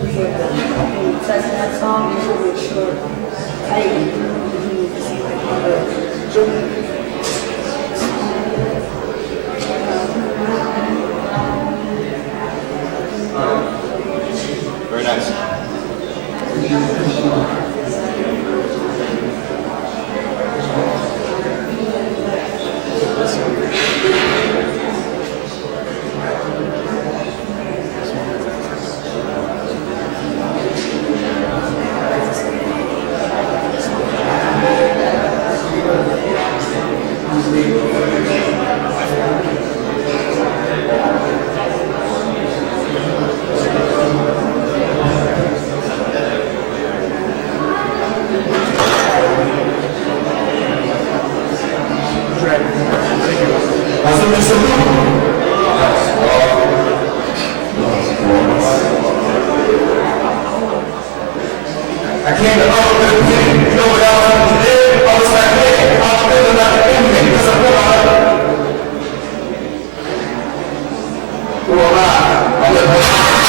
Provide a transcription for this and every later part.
Besides that song, it's really short. Very nice. I came to all of the pain, you know what else today? I was like, hey, I'm feeling like anything, because I'm who am I? I'm the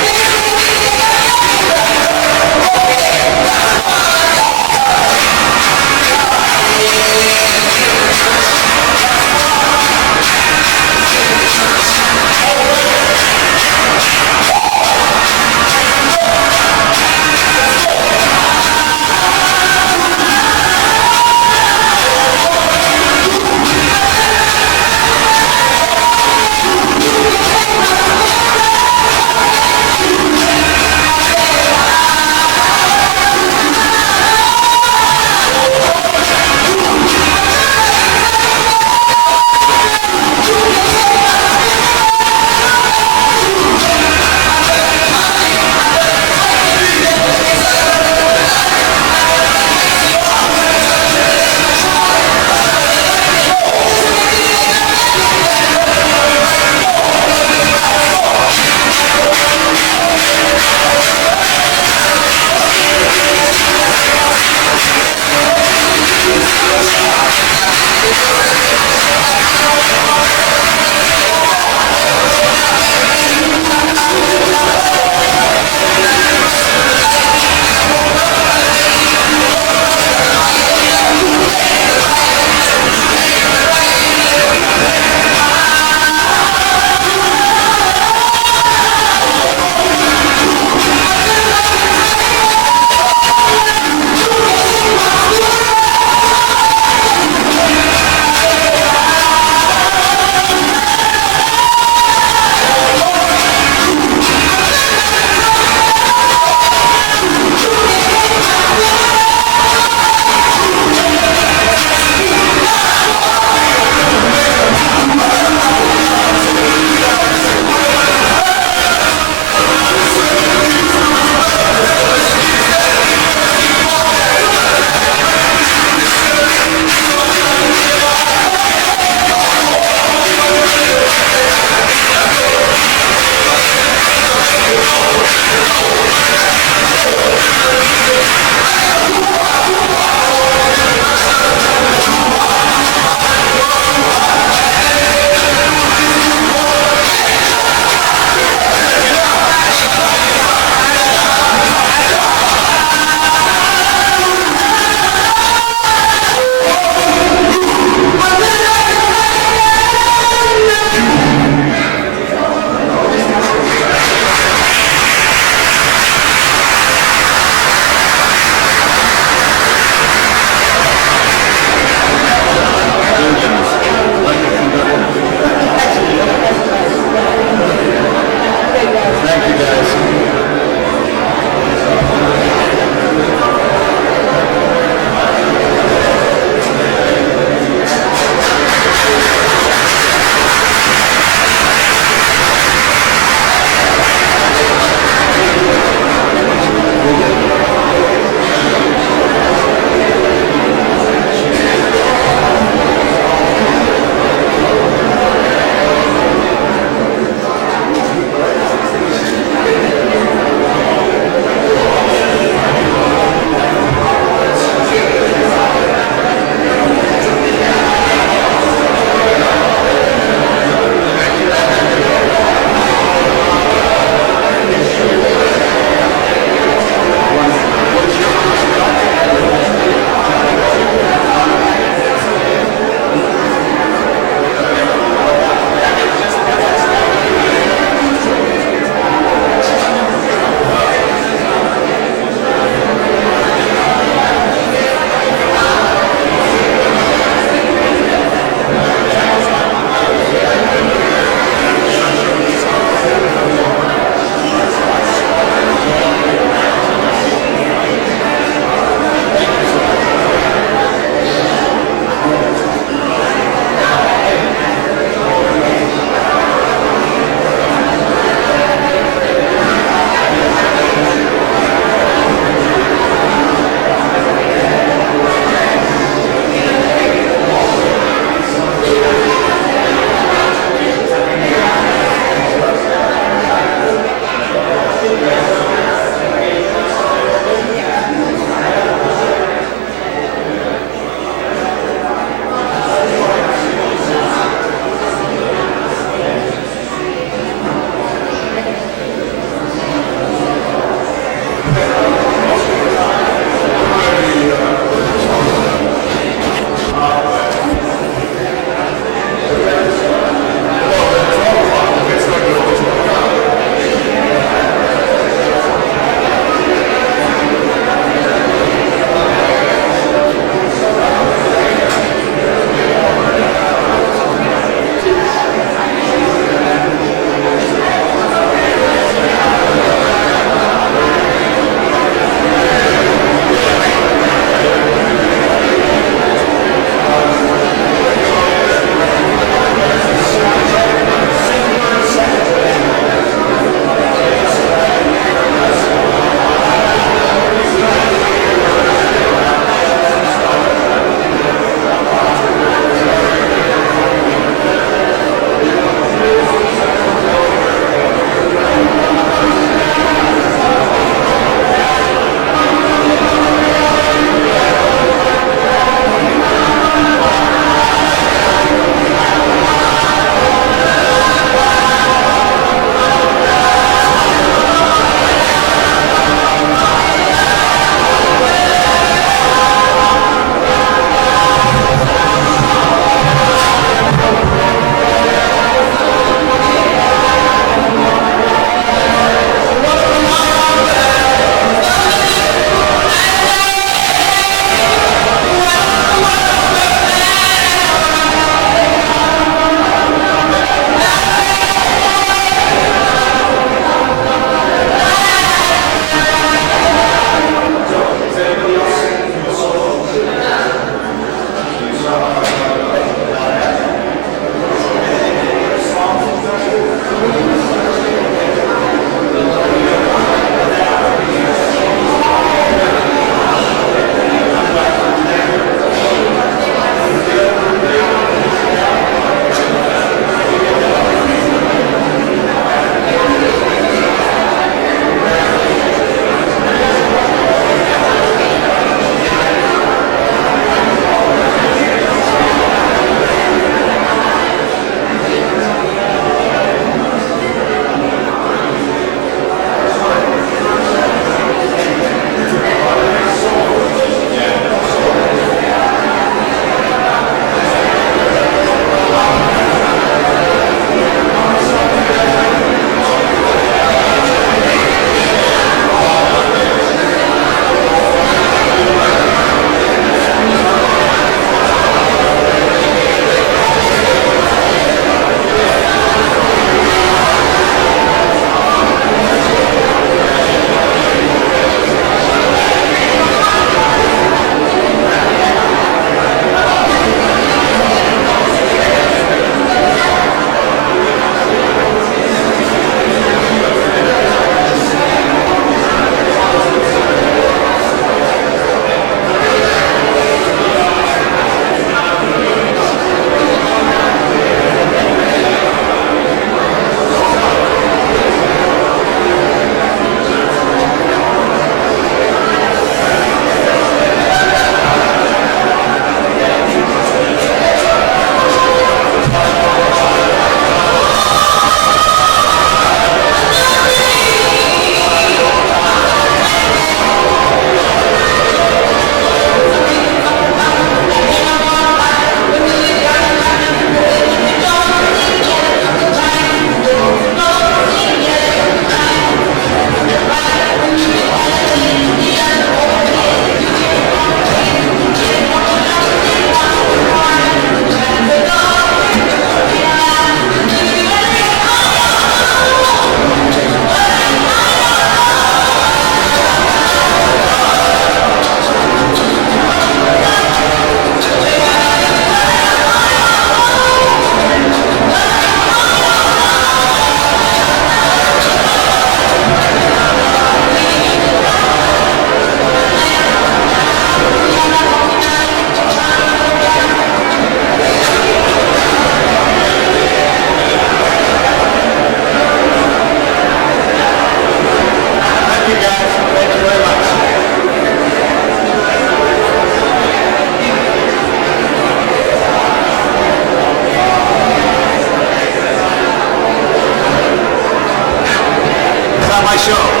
show.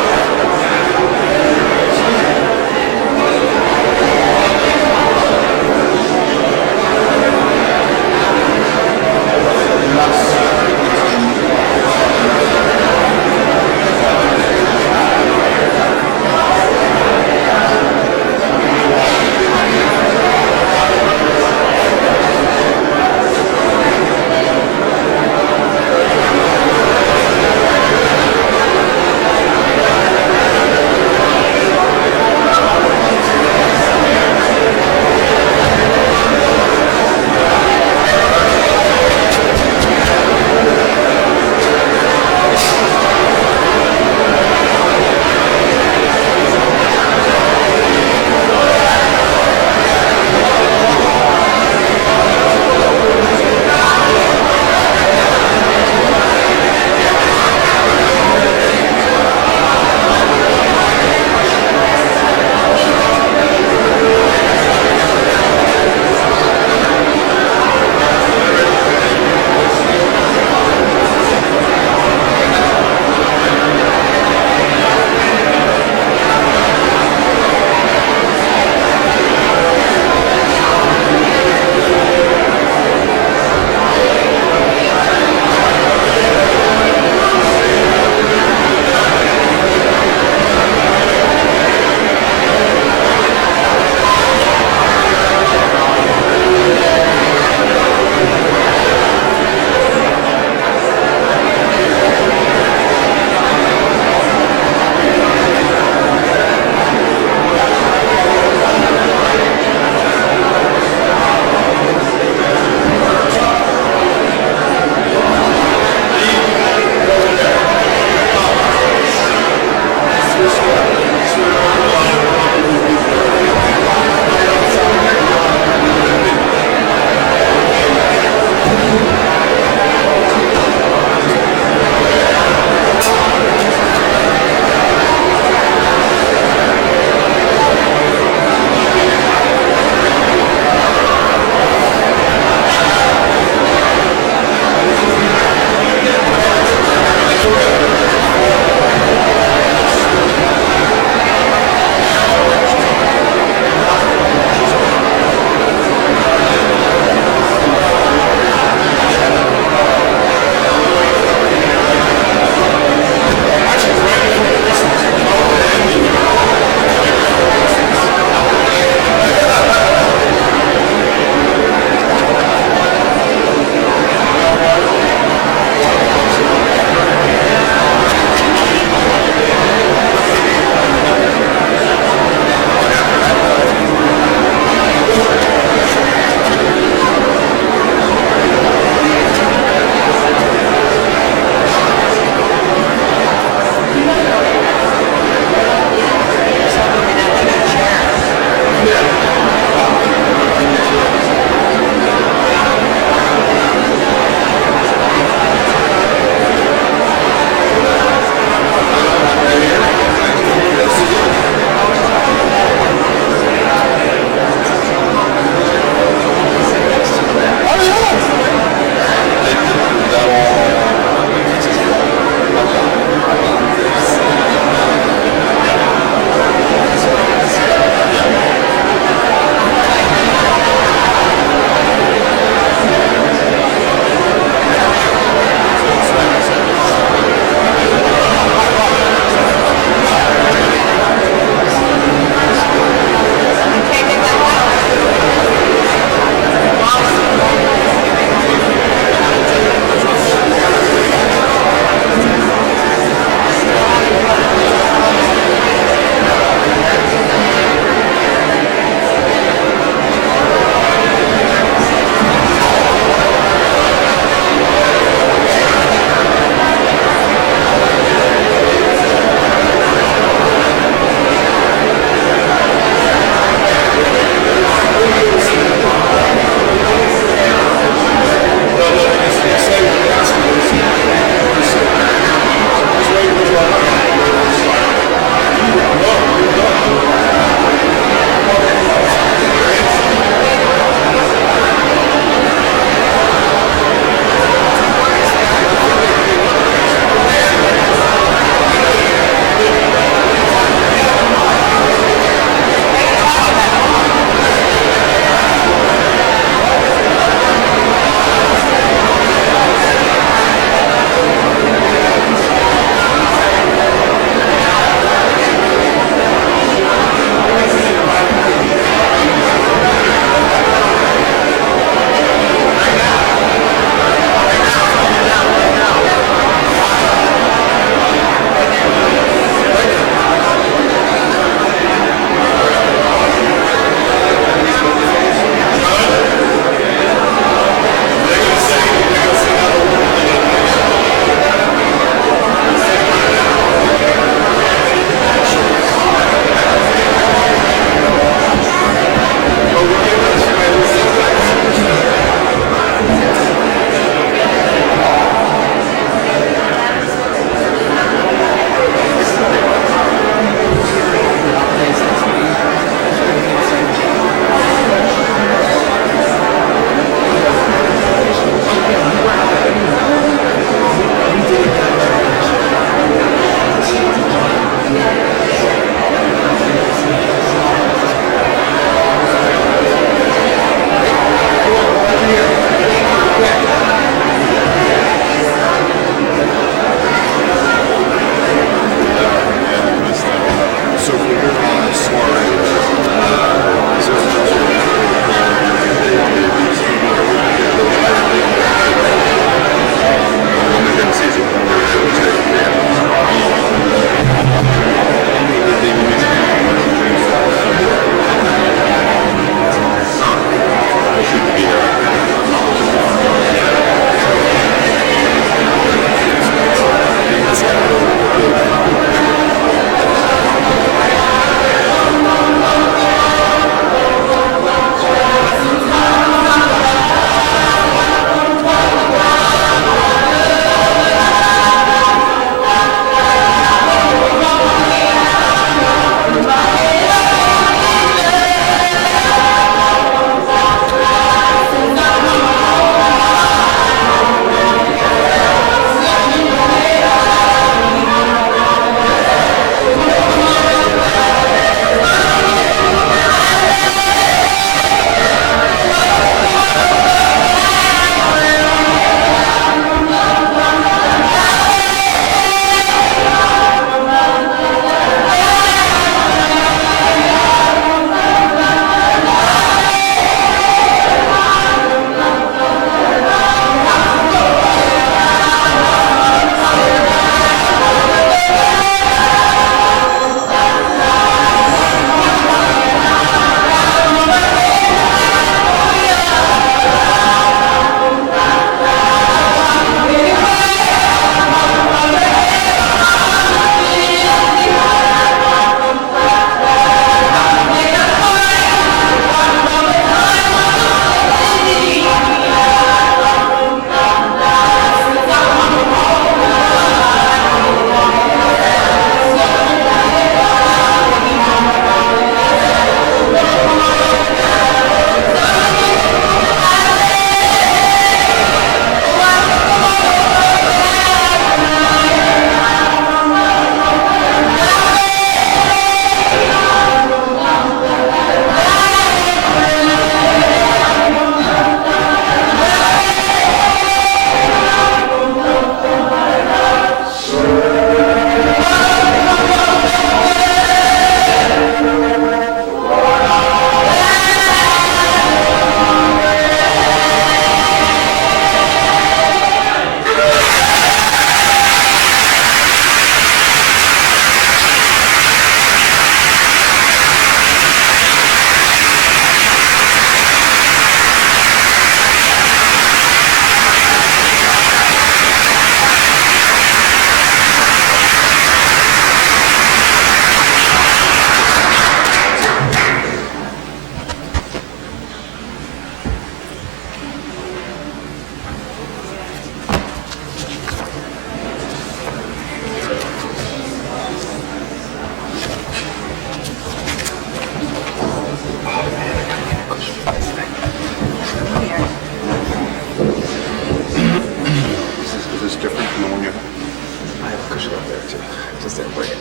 I have a cushion up there too. Just didn't bring it.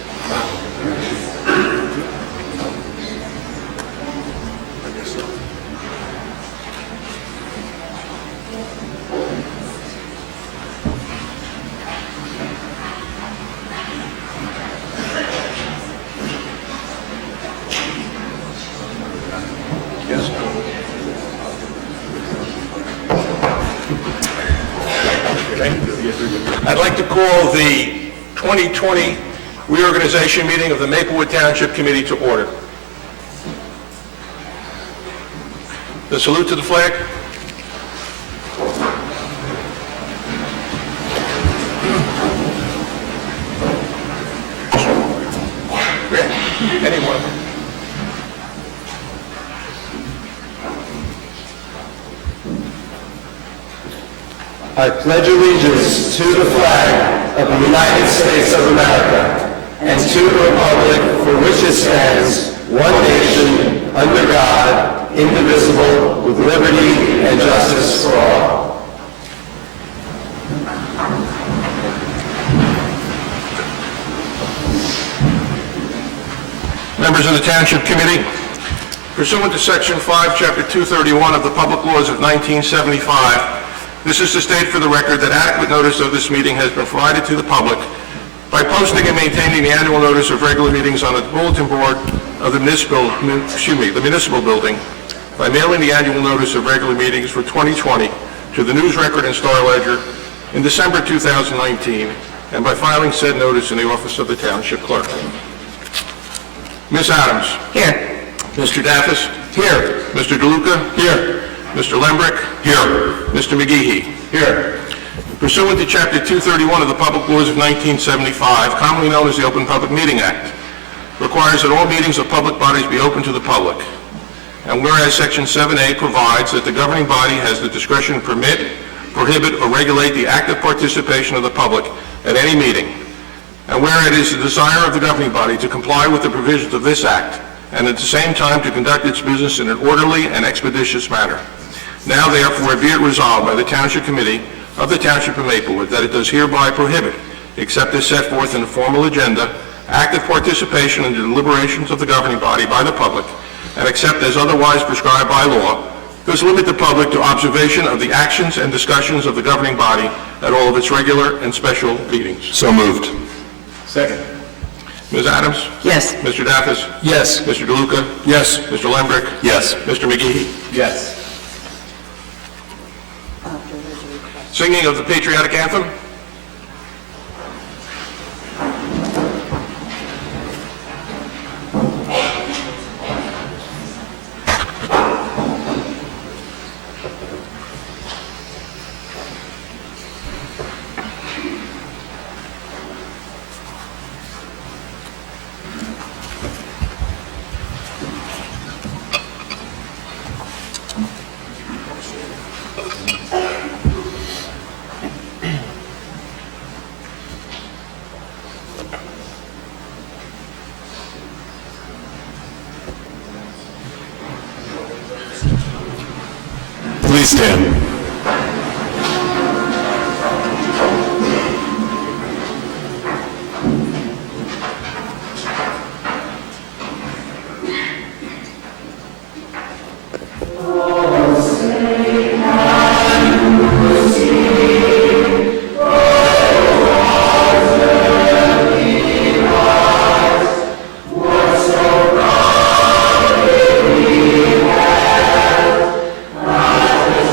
Yes. I'd like to call the 2020 reorganization meeting of the Maplewood Township Committee to order. The salute to the flag. Anyone? I pledge allegiance to the flag of the United States of America and to the republic for which it stands, one nation, under God, indivisible, with liberty and justice for all. Members of the Township Committee, pursuant to Section 5, Chapter 231 of the Public Laws of 1975, this is to state for the record that adequate notice of this meeting has been provided to the public by posting and maintaining the annual notice of regular meetings on the bulletin board of the municipal building, by mailing the annual notice of regular meetings for 2020 to the News Record and Star Ledger in December 2019, and by filing said notice in the office of the Township Clerk. Ms. Adams. Here. Mr. Daffis. Here. Mr. DeLuca. Here. Mr. Lembrick. Here. Mr. McGehee. Here. Pursuant to Chapter 231 of the Public Laws of 1975, commonly known as the Open Public Meeting Act, requires that all meetings of public bodies be open to the public. And whereas Section 7A provides that the governing body has the discretion to permit, prohibit, or regulate the active participation of the public at any meeting, and where it is the desire of the governing body to comply with the provisions of this act, and at the same time to conduct its business in an orderly and expeditious manner. Now therefore be it resolved by the Township Committee of the Township of Maplewood that it does hereby prohibit, except as set forth in the formal agenda, active participation in the deliberations of the governing body by the public, and except as otherwise prescribed by law, does limit the public to observation of the actions and discussions of the governing body at all of its regular and special meetings. So moved. Second. Ms. Adams? Yes. Mr. Daffis? Yes. Mr. DeLuca? Yes. Mr. Lembrick? Yes. Mr. McGehee? Yes. Singing of the patriotic anthem. Please stand.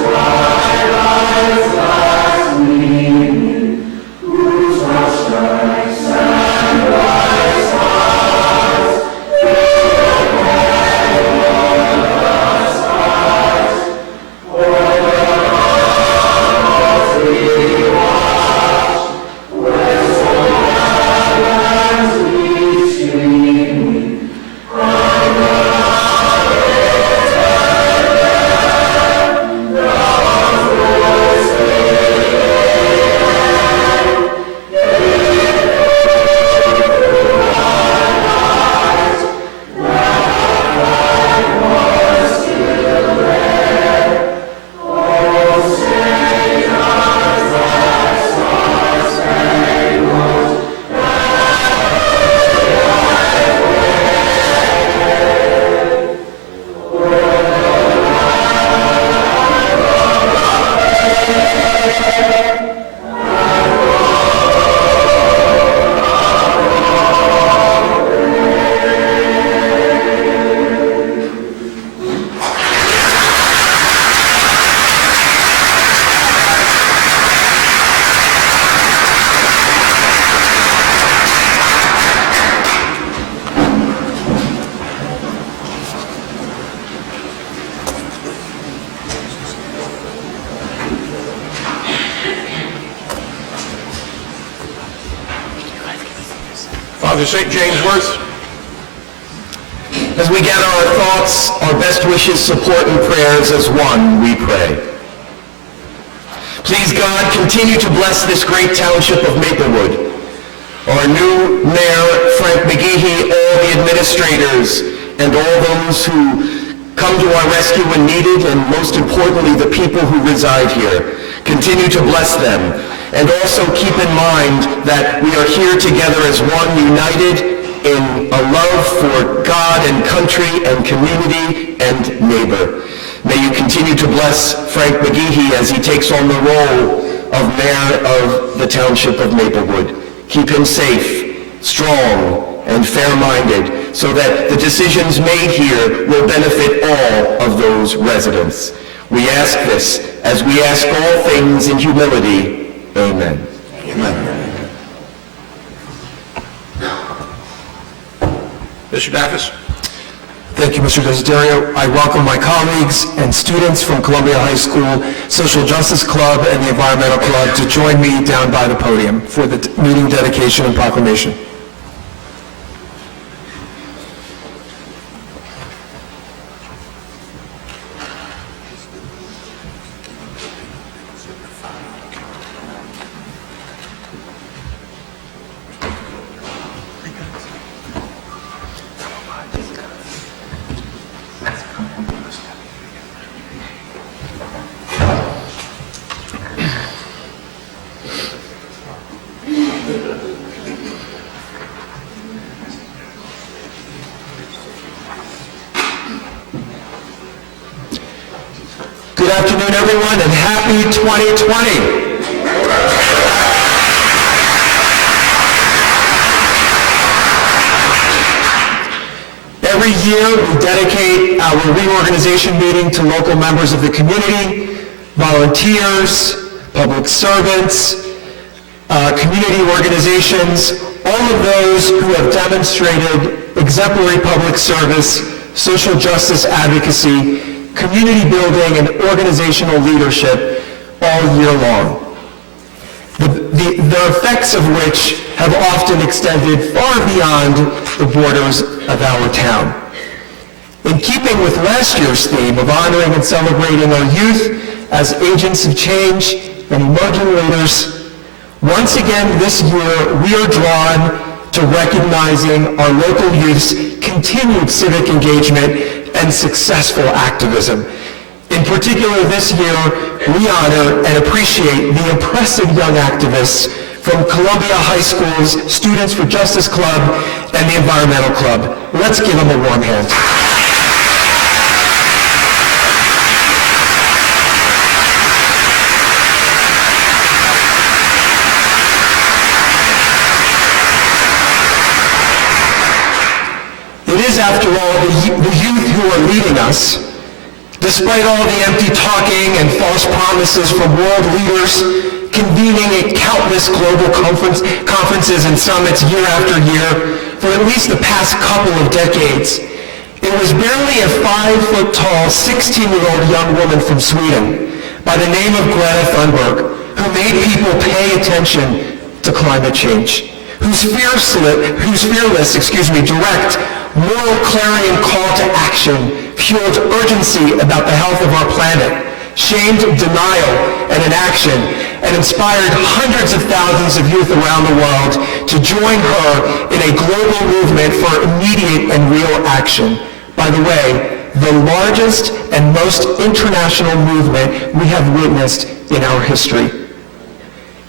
Wow. Father St. James Worth. As we gather our thoughts, our best wishes, support, and prayers as one, we pray. Please, God, continue to bless this great township of Maplewood. Our new mayor, Frank McGeehee, all the administrators, and all those who come to our rescue when needed, and most importantly, the people who reside here. Continue to bless them. And also keep in mind that we are here together as one, united in a love for God and country and community and neighbor. May you continue to bless Frank McGeehee as he takes on the role of mayor of the township of Maplewood. Keep him safe, strong, and fair-minded so that the decisions made here will benefit all of those residents. We ask this as we ask all things in humility. Amen. Amen. Mr. Daffis. Thank you, Mr. Desiderio. I welcome my colleagues and students from Columbia High School Social Justice Club and the Environmental Club to join me down by the podium for the meeting dedication and proclamation. Good afternoon, everyone, and happy 2020. Every year, we dedicate our reorganization meeting to local members of the community, volunteers, public servants, community organizations, all of those who have demonstrated exemplary public service, social justice advocacy, community building, and organizational leadership all year long. The effects of which have often extended far beyond the borders of our town. In keeping with last year's theme of honoring and celebrating our youth as agents of change and emerging leaders, once again this year we are drawn to recognizing our local youth's continued civic engagement and successful activism. In particular, this year, we honor and appreciate the impressive young activists from Columbia High School's Students for Justice Club and the Environmental Club. Let's give them a warm hand. It is, after all, the youth who are leading us. Despite all the empty talking and false promises from world leaders convening at countless global conferences and summits year after year for at least the past couple of decades, it was barely a 5-foot-tall, 16-year-old young woman from Sweden by the name of Greta Thunberg who made people pay attention to climate change, whose fearless, direct, moral clarion call to action fueled urgency about the health of our planet, shamed denial and inaction, and inspired hundreds of thousands of youth around the world to join her in a global movement for immediate and real action. By the way, the largest and most international movement we have witnessed in our history.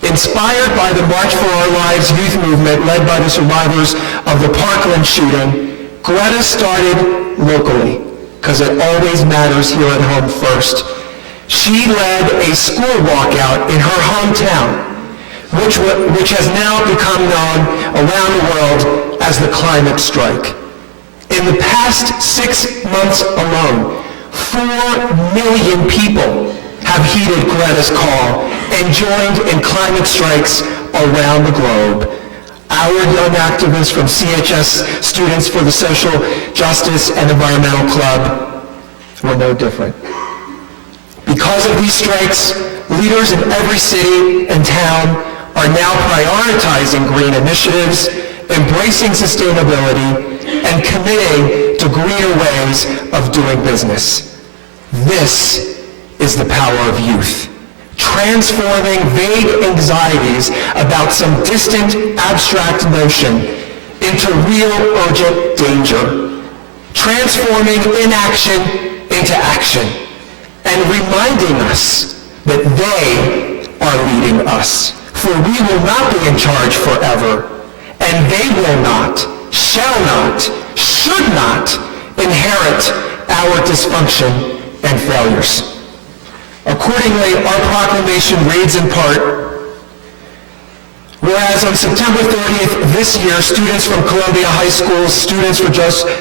Inspired by the March for Our Lives youth movement led by the survivors of the Parkland shooting, Greta started locally, because it always matters here at home first. She led a school walkout in her hometown, which has now become known around the world as the climate strike. In the past 6 months alone, 4 million people have heeded Greta's call and joined in climate strikes around the globe. Our young activists from CHS Students for the Social Justice and Environmental Club were no different. Because of these strikes, leaders in every city and town are now prioritizing green initiatives embracing sustainability, and committing to greener ways of doing business. This is the power of youth, transforming vague anxieties about some distant, abstract notion into real, urgent danger, transforming inaction into action, and reminding us that they are leading us. For we will not be in charge forever, and they will not, shall not, should not inherit our dysfunction and failures. Accordingly, our proclamation reads in part, whereas on September 30th this year, students from Columbia High School's Students for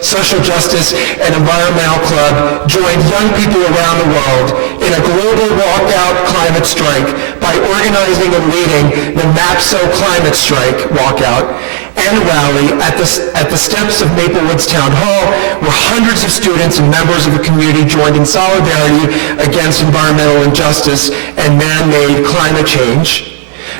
Social Justice and Environmental Club joined young people around the world in a global walkout climate strike by organizing and leading the MAPSO Climate Strike walkout and rally at the steps of Maplewood's Town Hall, where hundreds of students and members of the community joined in solidarity against environmental injustice and man-made climate change.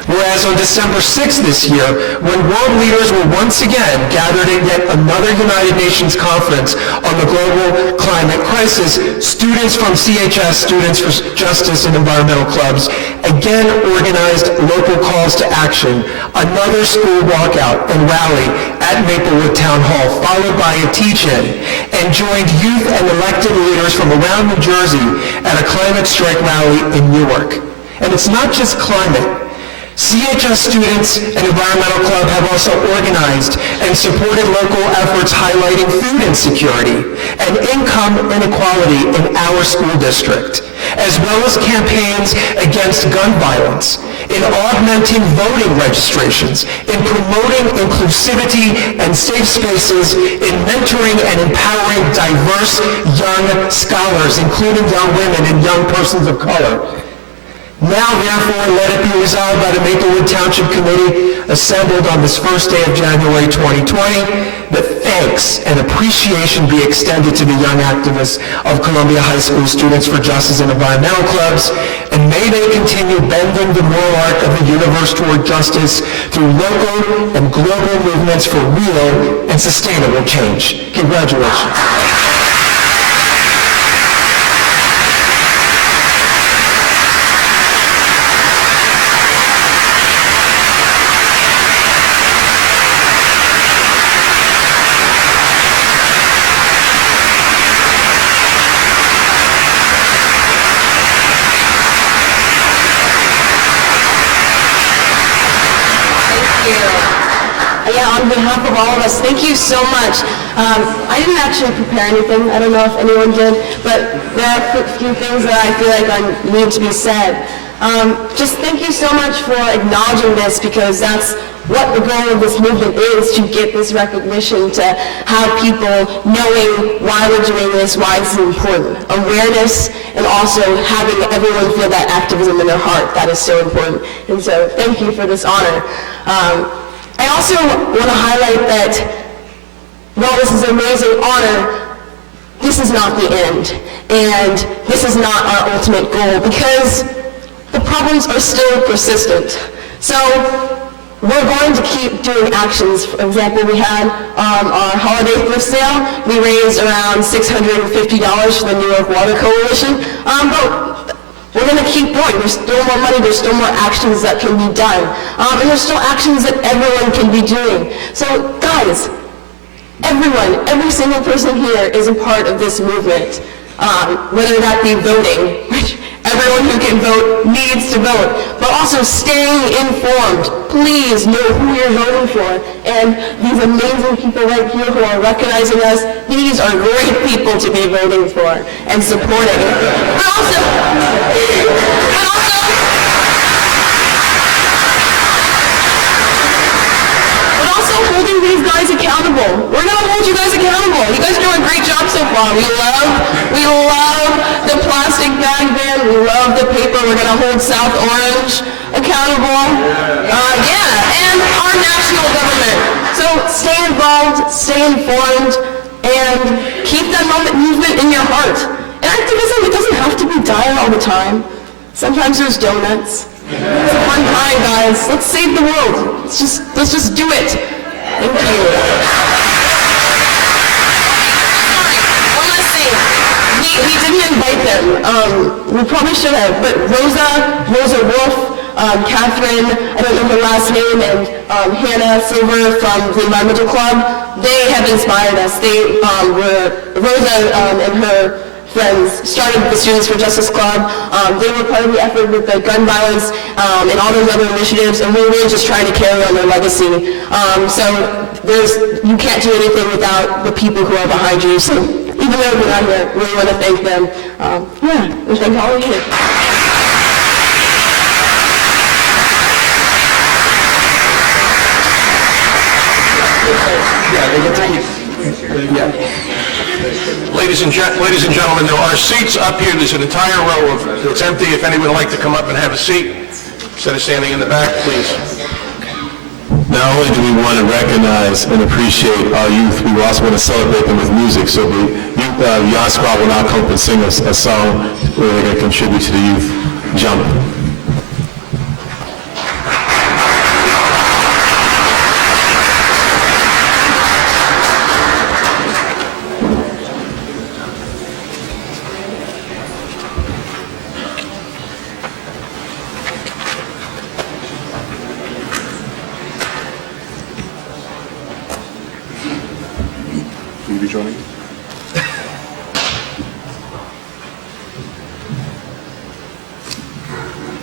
Whereas on December 6th this year, when world leaders were once again gathered at yet another United Nations conference on the global climate crisis, students from CHS, Students for Justice and Environmental Clubs, again organized local calls to action, another school walkout and rally at Maplewood Town Hall, followed by a teach-in, and joined youth and elected leaders from around New Jersey at a climate strike rally in Newark. And it's not just climate. CHS Students and Environmental Club have also organized and supported local efforts highlighting food insecurity and income inequality in our school district, as well as campaigns against gun violence, in augmenting voting registrations, in promoting inclusivity and safe spaces, in mentoring and empowering diverse young scholars, including young women and young persons of color. Now, therefore, let it be resolved by the Maplewood Township Committee assembled on this first day of January 2020 that thanks and appreciation be extended to the young activists of Columbia High School Students for Justice and Environmental Clubs, and may they continue bending the moral arc of the universe toward justice through local and global movements for real and sustainable change. Congratulations. On behalf of all of us, thank you so much. I didn't actually prepare anything. I don't know if anyone did, but there are a few things that I feel like need to be said. Just thank you so much for acknowledging this, because that's what the goal of this movement is, to get this recognition, to have people knowing why we're doing this, why it's important. Awareness, and also having everyone feel that activism in their heart. That is so important. And so thank you for this honor. I also want to highlight that while this is an amazing honor, this is not the end, and this is not our ultimate goal, because the problems are still persistent. So we're going to keep doing actions. For example, we had our holiday thrift sale. We raised around $650 for the New York Water Coalition, but we're going to keep going. There's still more money, there's still more actions that can be done. And there's still actions that everyone can be doing. So guys, everyone, every single person here is a part of this movement. Whether that be voting, which everyone who can vote needs to vote, but also staying informed. Please know who you're voting for. And these amazing people right here who are recognizing us, these are great people to be voting for and supporting. But also holding these guys accountable. We're going to hold you guys accountable. You guys are doing a great job so far. We love the plastic bag ban. We love the paper. We're going to hold South Orange accountable. And our national government. So stay involved, stay informed, and keep that movement in your heart. And activism, it doesn't have to be dire all the time. Sometimes there's donuts. It's a fun time, guys. Let's save the world. Let's just do it. Thank you. One last thing. We didn't invite them. We probably should have, but Rosa Wolf, Catherine, I don't know her last name, and Hannah Silver from the Environmental Club, they have inspired us. Rosa and her friends started the Students for Justice Club. They were part of the effort with the gun violence and all those other initiatives, and we were really just trying to carry on their legacy. So you can't do anything without the people who are behind you. So even though we're not here, we really want to thank them. And thank all of you. Ladies and gentlemen, there are seats up here. There's an entire row that's empty. If anyone would like to come up and have a seat, instead of standing in the back, please. Not only do we want to recognize and appreciate our youth, we also want to celebrate them with music. So the youth, Yacht Squad will now come up and sing us a song where they're going to contribute to the youth jump. Will you be joining me?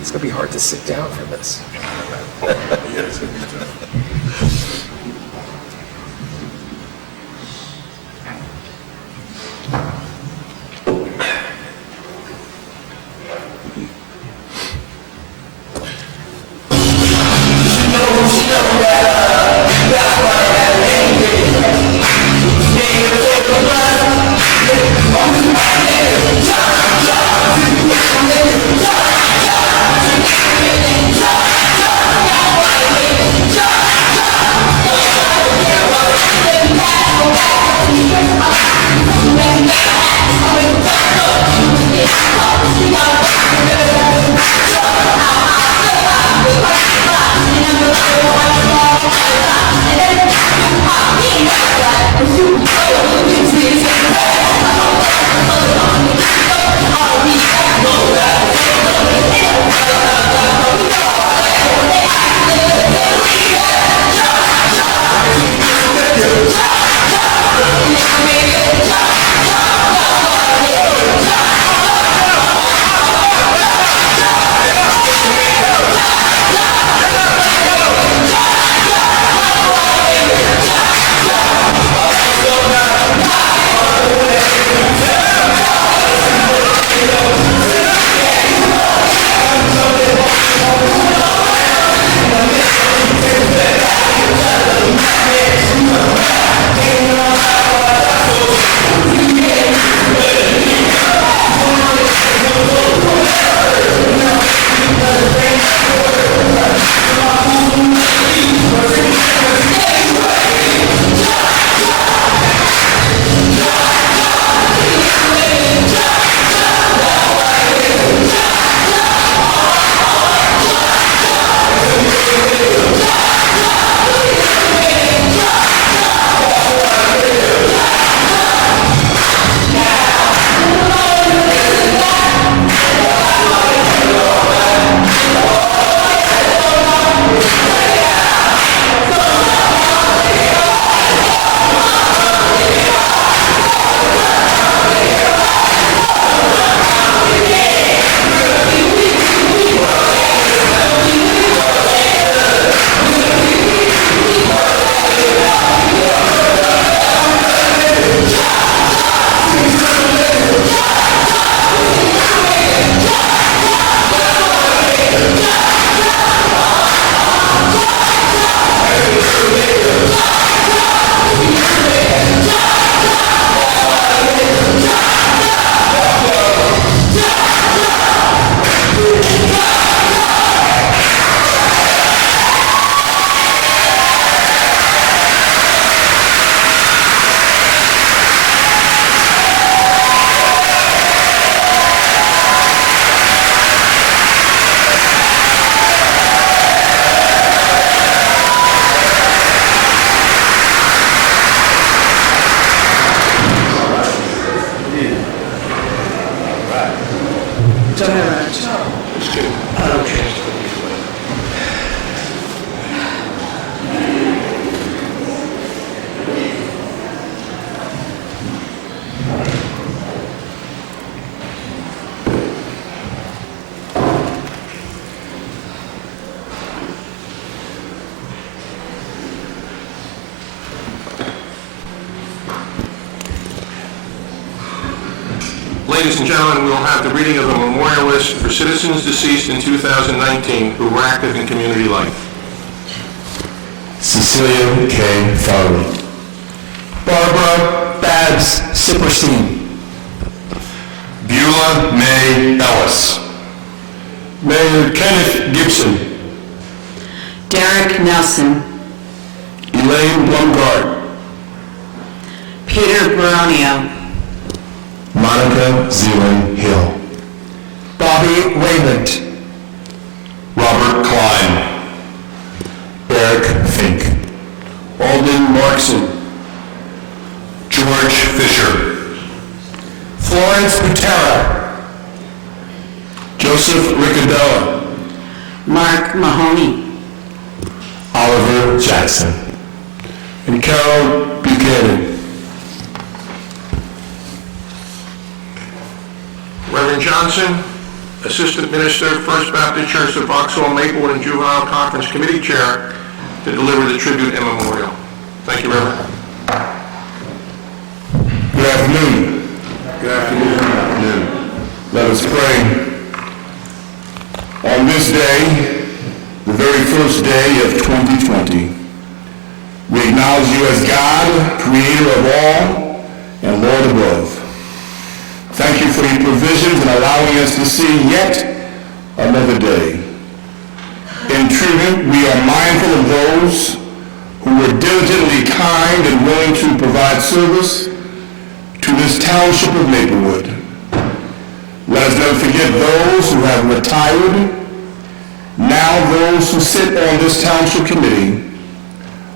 It's going to be hard to sit down for this. Yeah. ladies and gentlemen, we will have the reading of the memorial list for citizens deceased in 2019 who were active in community life. Cecilia K. Farley. Barbara Babs Sipperstein. Beulah May Ellis. Mayor Kenneth Gibson. Derek Nelson. Elaine Blumgard. Peter Baronio. Monica Zeeland Hill. Bobby Raymond. Robert Klein. Eric Fink. Alden Markson. George Fisher. Florence Butera. Joseph Riccadella. Mark Mahoney. Oliver Jackson. And Carol Buchanan. Reverend Johnson, Assistant Minister, First Baptist Church of Vauxhall, Maplewood, and Juvenile Conference Committee Chair, to deliver the tribute and memorial. Thank you, Reverend. Good afternoon. Good afternoon. Let us pray. On this day, the very first day of 2020, we acknowledge you as God, creator of all and Lord above. Thank you for your provisions and allowing us to see yet another day. In tribute, we are mindful of those who were diligently kind and willing to provide service to this township of Maplewood. Let us never forget those who have retired, now those who sit on this township committee,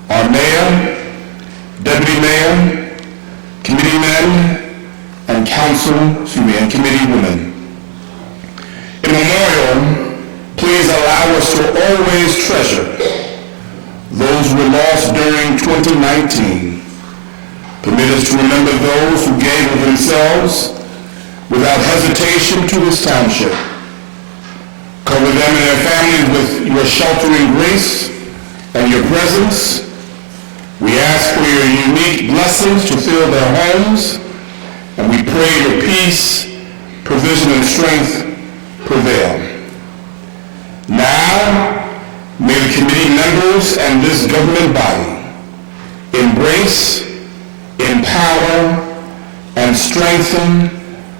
our mayor, deputy mayor, committeemen, and and committee women. In memorial, please allow us to always treasure those who were lost during 2019. Permit us to remember those who gave of themselves without hesitation to this township. Cover them and their families with your sheltering grace and your presence. We ask for your unique blessings to fill their homes, and we pray your peace, provision, and strength prevail. Now, may the committee members and this government body embrace, empower, and strengthen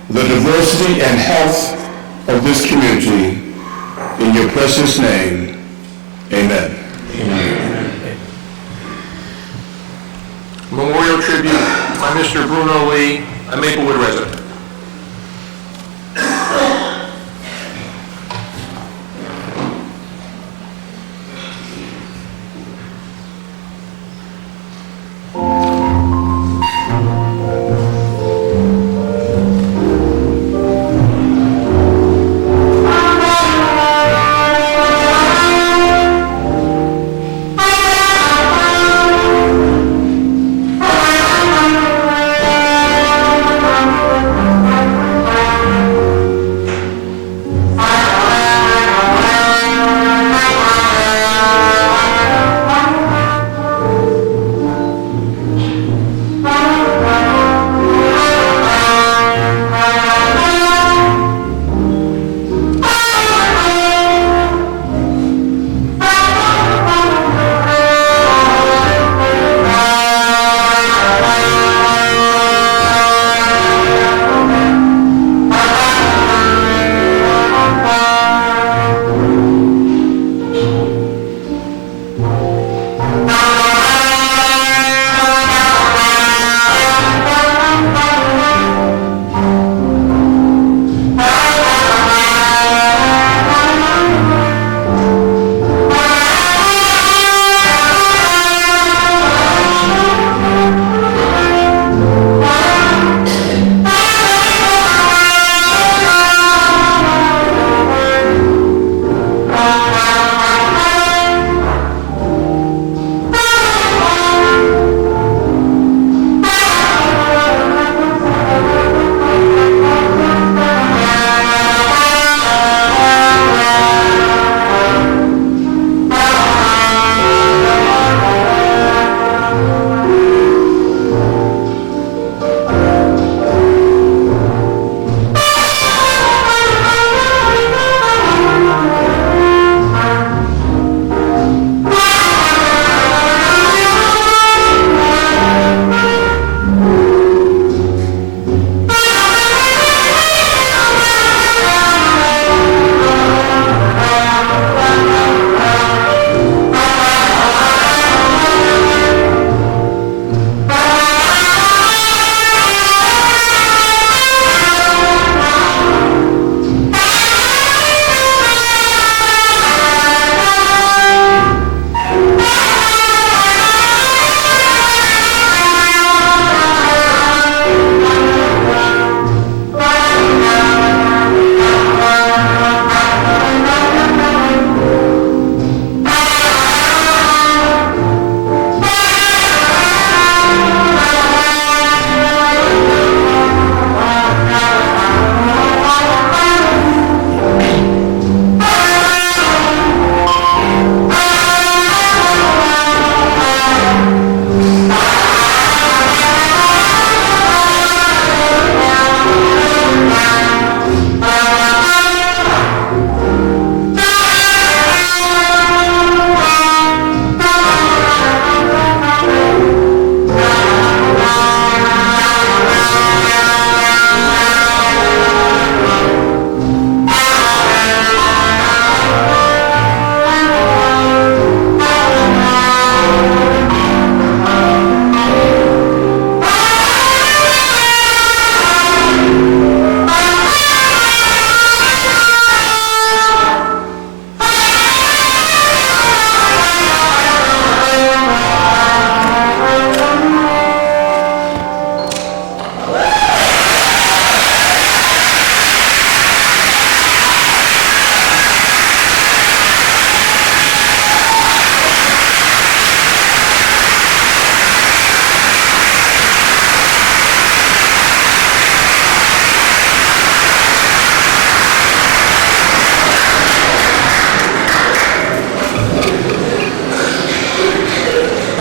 the diversity and health of this community. In your precious name, amen. Memorial tribute by Mr. Bruno Lee, a Maplewood resident.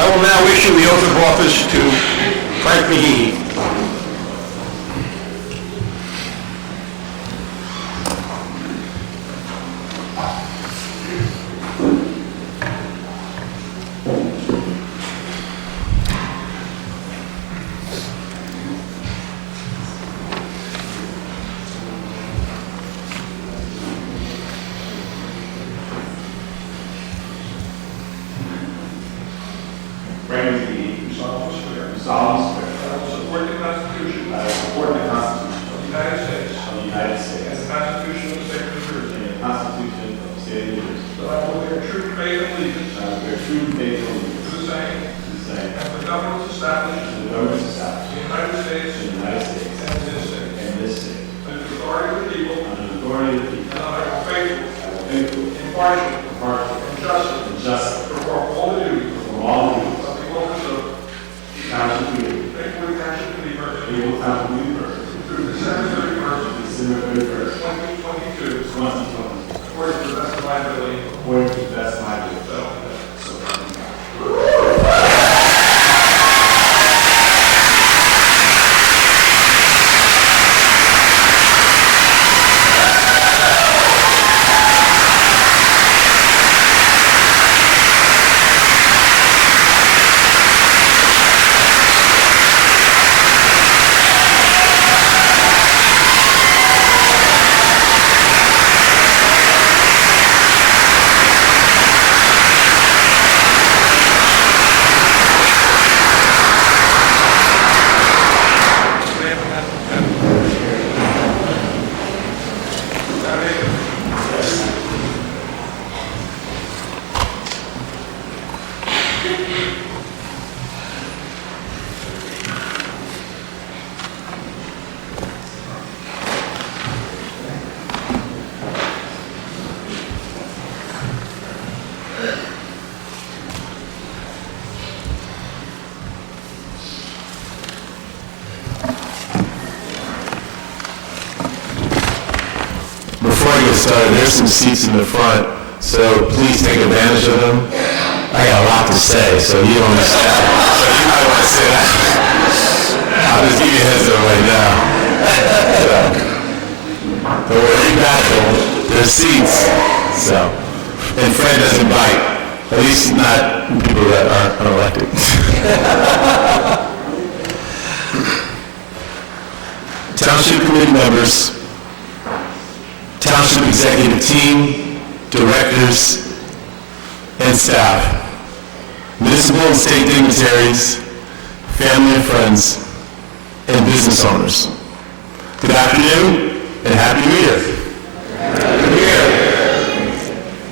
I will now issue the oath of office to Frank McGee. Frank McGee, do solemnly swear. Do solemnly swear. I will support the Constitution I will support the Constitution of the United States of the United and States the Constitution of the State of New Jersey. and the Constitution of the State of New Jersey. That I will bear true faith and allegiance I will bear true faith and allegiance to the same to the same and the governments established and the governments established in the United States in the United States and in this state. and this state. Under the authority of the people, Under the authority of the and people, that I will faithfully, I will faithfully, impartially, impartially, and justly and justly perform all the duties perform all the duties of the office of Township Leader, Maplewood Township Cleaver Maplewood Township Leader, through December 31st, December 31st, 2022, 2020, according to the best of my ability. according to the best of my ability. So, So help me God. Before I get started, there's some seats in the front, so please take advantage of them. I got a lot to say, so you don't so you might want to sit down. I'll just give you a heads up right now. So, don't worry, you got them. There's seats. So, and Fred doesn't bite. At least not people that aren't unelected. Township committee members, Township executive team, directors, and staff, municipal and state dignitaries, family and friends, and business owners. Good afternoon and Happy New Year. Happy New Year.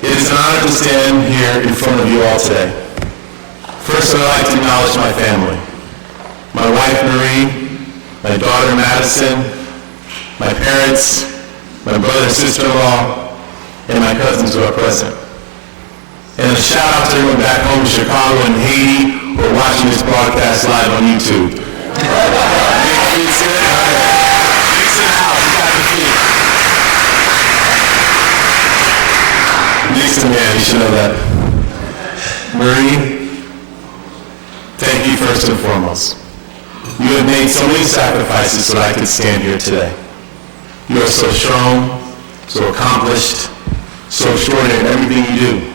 It is an honor to stand here in front of you all today. First, I'd like to acknowledge my family. My wife, Marie, my daughter, Madison, my parents, my brother and sister-in-law, and my cousins who are present. And a shout out to everyone back home in Chicago and Haiti who are watching this broadcast live on YouTube. Nixon, man, you should know that. Marie, thank you first and foremost. You have made so many sacrifices so that I could stand here today. You are so strong, so accomplished, so extraordinary in everything you do.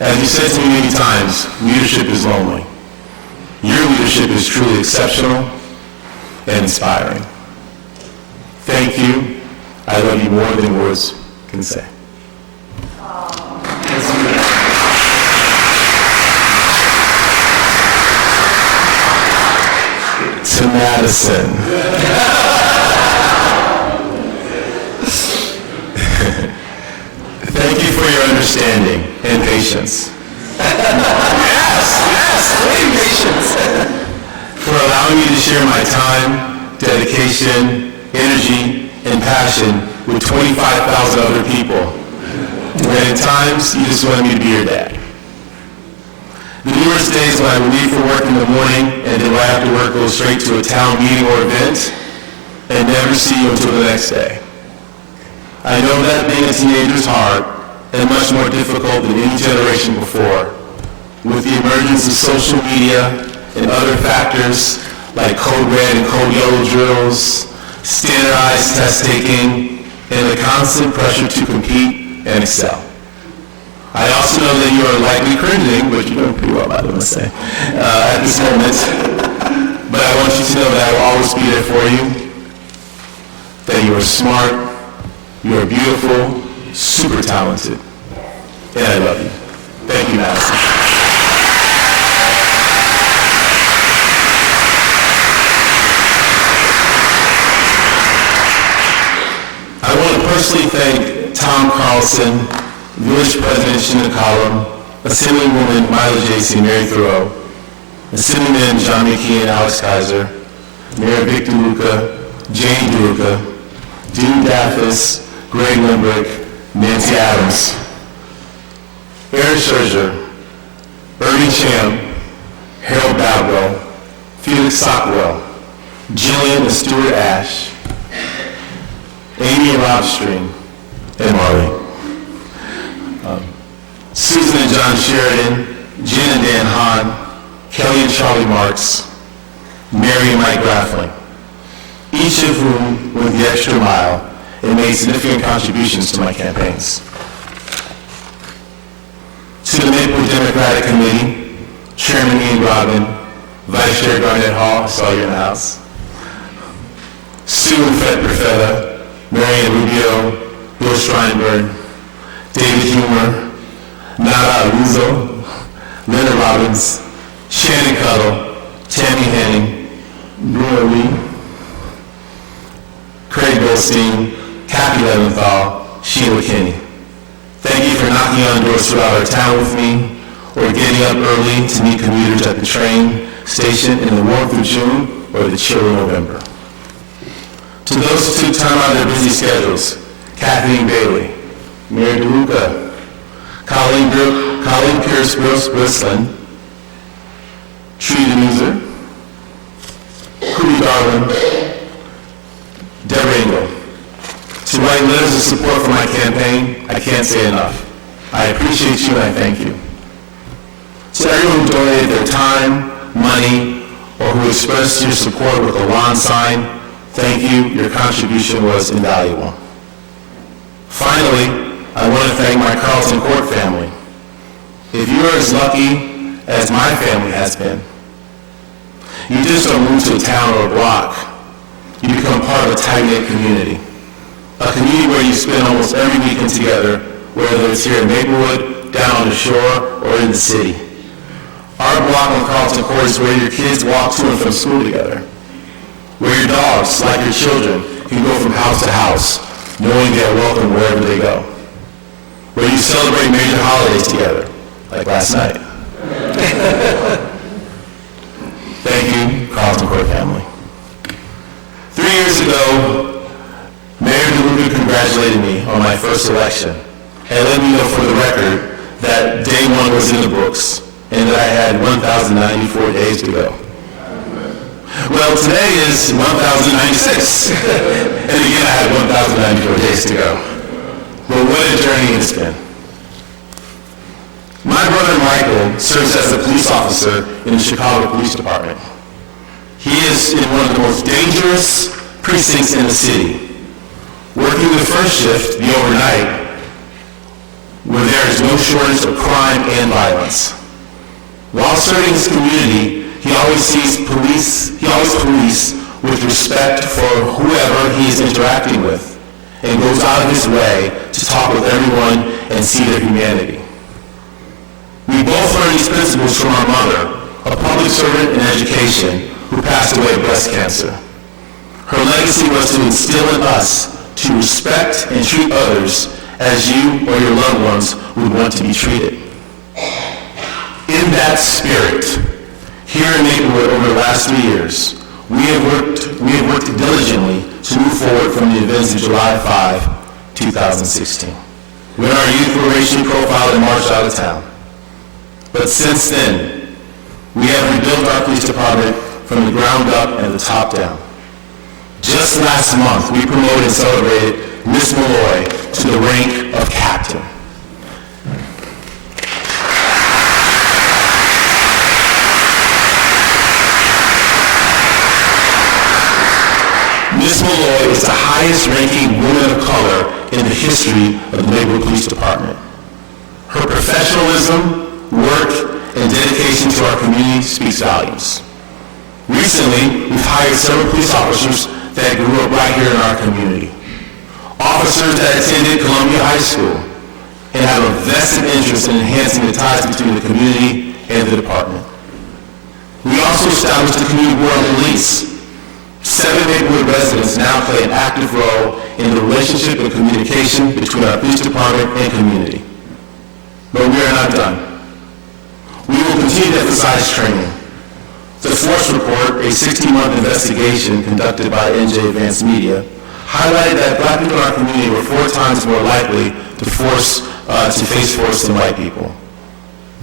As you said to me many times, leadership is lonely. Your leadership is truly exceptional and inspiring. Thank you. I love you more than words can say. To Madison. Thank you for your understanding and patience. Yes, patience. For allowing me to share my time, dedication, energy, and passion with 25,000 other people. And at times, you just wanted me to be your dad. The numerous days when I would leave for work in the morning and then right after work go straight to a town meeting or event and never see you until the next day. I know that being a teenager is hard and much more difficult than any generation before. With the emergence of social media and other factors like code red and code yellow drills, standardized test taking, and the constant pressure to compete and excel. I also know that you are likely cringing, but you're doing pretty well, I must say, at this moment. But I want you to know that I will always be there for you, that you are smart, you are beautiful, super talented, and I love you. Thank you, Madison. I want to personally thank Tom Carlson, Village President Sheena Collum, Assemblywoman Mila J.C. and Mary Thoreau, Assemblyman John McKee and Alex Kaiser, Mayor Vic DeLuca, Jane DeLuca, Dean Daffis, Greg Limbrick, Nancy Adams, Aaron Scherzer, Ernie Cham, Harold Babwell, Felix Sockwell, Jillian and Stuart Ash, Amy and Rob Stream, and Marley. Susan and John Sheridan, Jen and Dan Hahn, Kelly and Charlie Marks, Mary and Mike Graffling, each of whom went the extra mile and made significant contributions to my campaigns. To the Maplewood Democratic Committee, Chairman Ian Robin, Vice Chair Garnett Hall, I saw you in the house, Sue and Fred Perfetta, Marianne Rubio, Bill Steinberg, David Humer, Nada Aruzo, Linda Robbins, Shannon Cuttle, Tammy Henning, Bruno Lee, Craig Goldstein, Kathy Leventhal, Sheila Kinney. Thank you for knocking on doors throughout our town with me, or getting up early to meet commuters at the train station in the warmth of June or the chill of November. To those who took time out of their busy schedules, Kathleen Bailey, Mary DeLuca, Colleen Pierce Brislin, Tree DeMuser, Kubi Garland, Deborah Engel. To write letters of support for my campaign, I can't say enough. I appreciate you and I thank you. To everyone who donated their time, money, or who expressed your support with a lawn sign, thank you. Your contribution was invaluable. Finally, I want to thank my Carlton Court family. If you are as lucky as my family has been, you just don't move to a town or a block. You become part of a tight-knit community. A community where you spend almost every weekend together, whether it's here in Maplewood, down on the shore, or in the city. Our block on Carlton Court is where your kids walk to and from school together. Where your dogs, like your children, can go from house to house, knowing they are welcome wherever they go. Where you celebrate major holidays together, like last night. Thank you, Carlton Court family. 3 years ago, Mayor DeLuca congratulated me on my first election and let me know for the record that day one was in the books and that I had 1,094 days to go. Well, today is 1,096, and again I had 1,094 days to go. But what a journey it's been. My brother Michael serves as a police officer in the Chicago Police Department. He is in one of the most dangerous precincts in the city, working the first shift, the overnight, where there is no shortage of crime and violence. While serving his community, he always police with respect for whoever he is interacting with, and goes out of his way to talk with everyone and see their humanity. We both learned these principles from our mother, a public servant in education who passed away of breast cancer. Her legacy was to instill in us to respect and treat others as you or your loved ones would want to be treated. In that spirit, here in Maplewood over the last 3 years, we have worked diligently to move forward from the events of July 5, 2016, when our youth were racially profiled and marched out of town. But since then, we have rebuilt our police department from the ground up and the top down. Just last month, we promoted and celebrated Miss Malloy to the rank of captain. Lloyd is the highest-ranking woman of color in the history of the Maplewood Police Department. Her professionalism, work, and dedication to our community speaks volumes. Recently, we've hired several police officers that grew up right here in our community. Officers that attended Columbia High School and have a vested interest in enhancing the ties between the community and the department. We also established the Community Board on Police. 7 Maplewood residents now play an active role in the relationship and communication between our police department and community. But we are not done. We will continue to emphasize training. The Force Report, a 60-month investigation conducted by NJ Advanced Media, highlighted that black people in our community were 4 times more likely to face force than white people.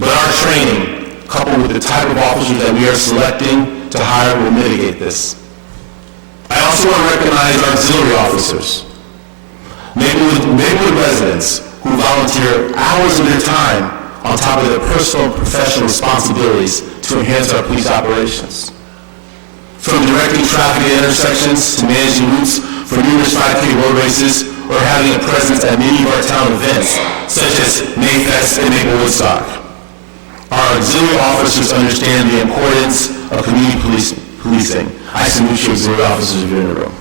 But our training, coupled with the type of officers that we are selecting to hire, will mitigate this. I also want to recognize our auxiliary officers, Maplewood residents who volunteer hours of their time on top of their personal and professional responsibilities to enhance our police operations. From directing traffic at intersections to managing routes for numerous 5K road races or having a presence at many of our town events, such as Mayfest and Maple Woodstock. Our auxiliary officers understand the importance of community policing. I salute you, auxiliary officers, if you're in the room.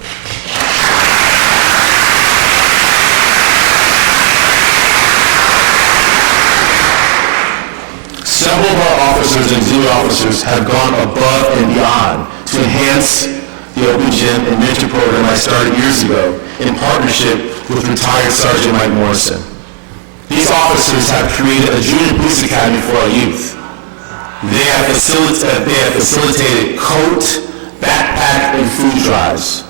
Several of our officers and auxiliary officers have gone above and beyond to enhance the Open Gym and Mentor program I started years ago in partnership with retired Sergeant Mike Morrison. These officers have created a junior police academy for our youth. They have facilitated coat, backpack, and food drives.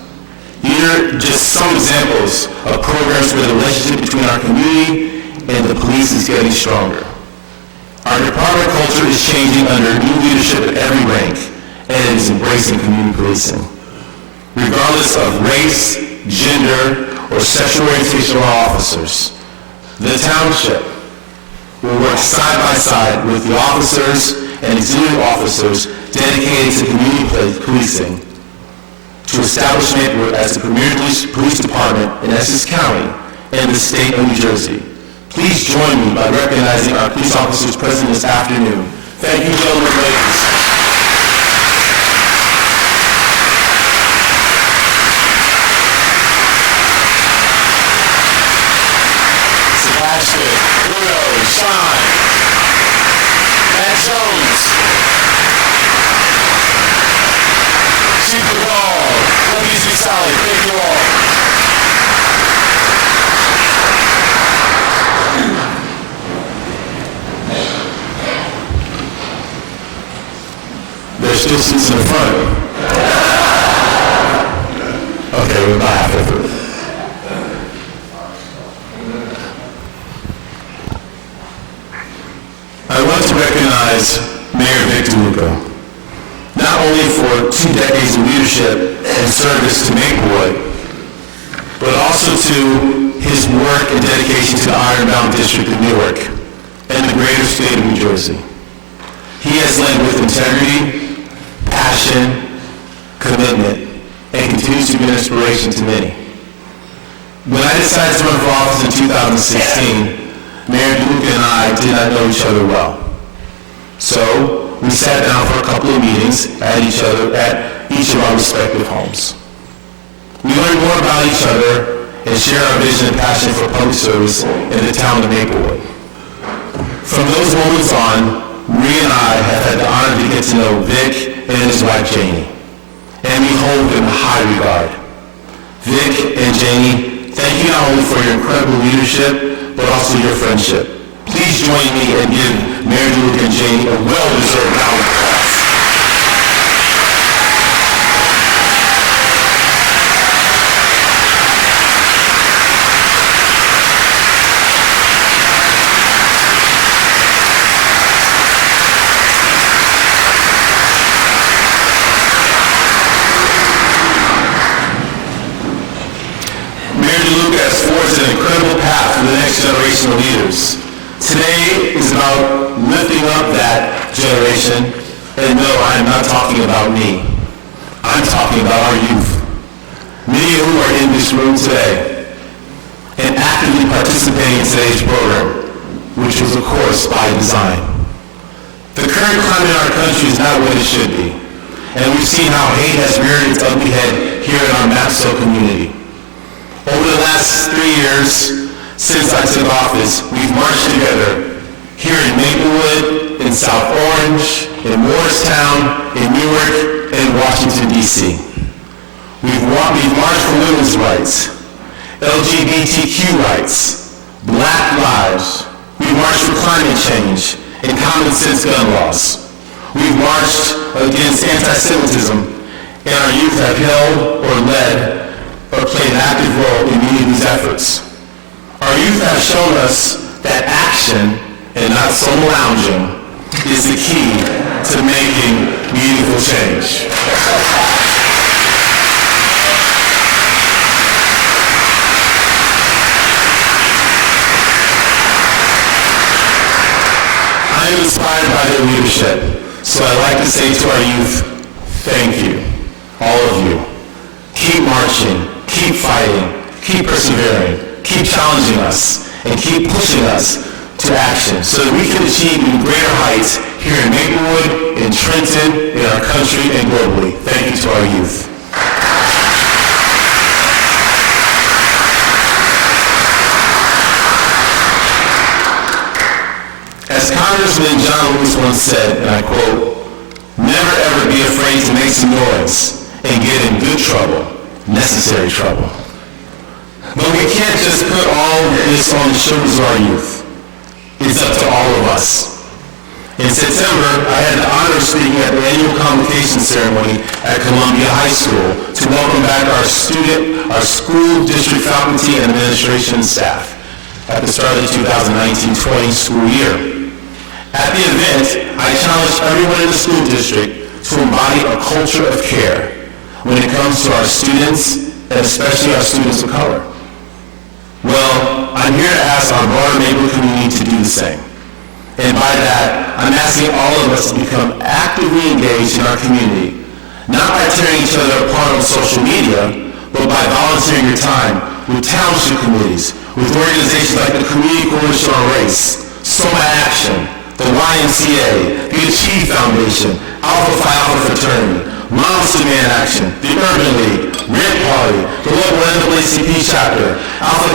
These are just some examples of programs where the relationship between our community and the police is getting stronger. Our department culture is changing under new leadership at every rank, and it is embracing community policing. Regardless of race, gender, or sexual orientation of our officers, the township will work side by side with the officers and auxiliary officers dedicated to community policing to establish Maplewood as the premier police department in Essex County and the state of New Jersey. Please join me by recognizing our police officers present this afternoon. Thank you, gentlemen and ladies. Sebastian, Bruno, Sean, Matt Jones, Chief of all, WC Solid, thank you all. There's still seats in the front. Okay, we're about halfway through. I want to recognize Mayor Vic DeLuca, not only for 2 decades of leadership and service to Maplewood, but also to his work and dedication to the Ironbound District of Newark and the greater state of New Jersey. He has led with integrity, passion, commitment, and continues to be an inspiration to many. When I decided to run for office in 2016, Mayor DeLuca and I did not know each other well. So we sat down for a couple of meetings at each of our respective homes. We learned more about each other and shared our vision and passion for public service in the town of Maplewood. From those moments on, Marie and I have had the honor to get to know Vic and his wife Janie, and we hold them in high regard. Vic and Janie, thank you not only for your incredible leadership, but also your friendship. Please join me and give Mayor DeLuca and Janie a well-deserved round of applause. An incredible path for the next generation of leaders. Today is about lifting up that generation, and no, I am not talking about me. I'm talking about our youth. many of whom are in this room today and actively participating in today's program, which was, of course, by design. The current climate in our country is not what it should be, and we've seen how hate has reared its ugly head here in our Maplewood community. Over the last 3 years since I took office, we've marched together here in Maplewood, in South Orange, in Morristown, in Newark, and in Washington, D.C. We've marched for women's rights, LGBTQ rights, black lives. We've marched for climate change and common sense gun laws. We've marched against anti-Semitism, and our youth have held or led or played an active role in many of these efforts. Our youth have shown us that action and not solo lounging is the key to making meaningful change. I am inspired by their leadership, so I'd like to say to our youth, thank you, all of you. Keep marching, keep fighting, keep persevering, keep challenging us, and keep pushing us to action so that we can achieve even greater heights here in Maplewood, in Trenton, in our country, and globally. Thank you to our youth. As Congressman John Lewis once said, and I quote, "Never ever be afraid to make some noise and get in good trouble, necessary trouble." But we can't just put all this on the shoulders of our youth. It's up to all of us. In September, I had the honor of speaking at the annual convocation ceremony at Columbia High School to welcome back our school district faculty and administration and staff at the start of the 2019-20 school year. At the event, I challenged everyone in the school district to embody a culture of care when it comes to our students, and especially our students of color. Well, I'm here to ask our broader Maplewood community to do the same. And by that, I'm asking all of us to become actively engaged in our community, not by tearing each other apart on social media, but by volunteering your time with township committees, with organizations like the Community Coalition on Race, Soma Action, the YMCA, the Achieve Foundation, Alpha Phi Alpha Fraternity, Moms Demand Action, the Urban League, Red Party, the local NAACP chapter, Alpha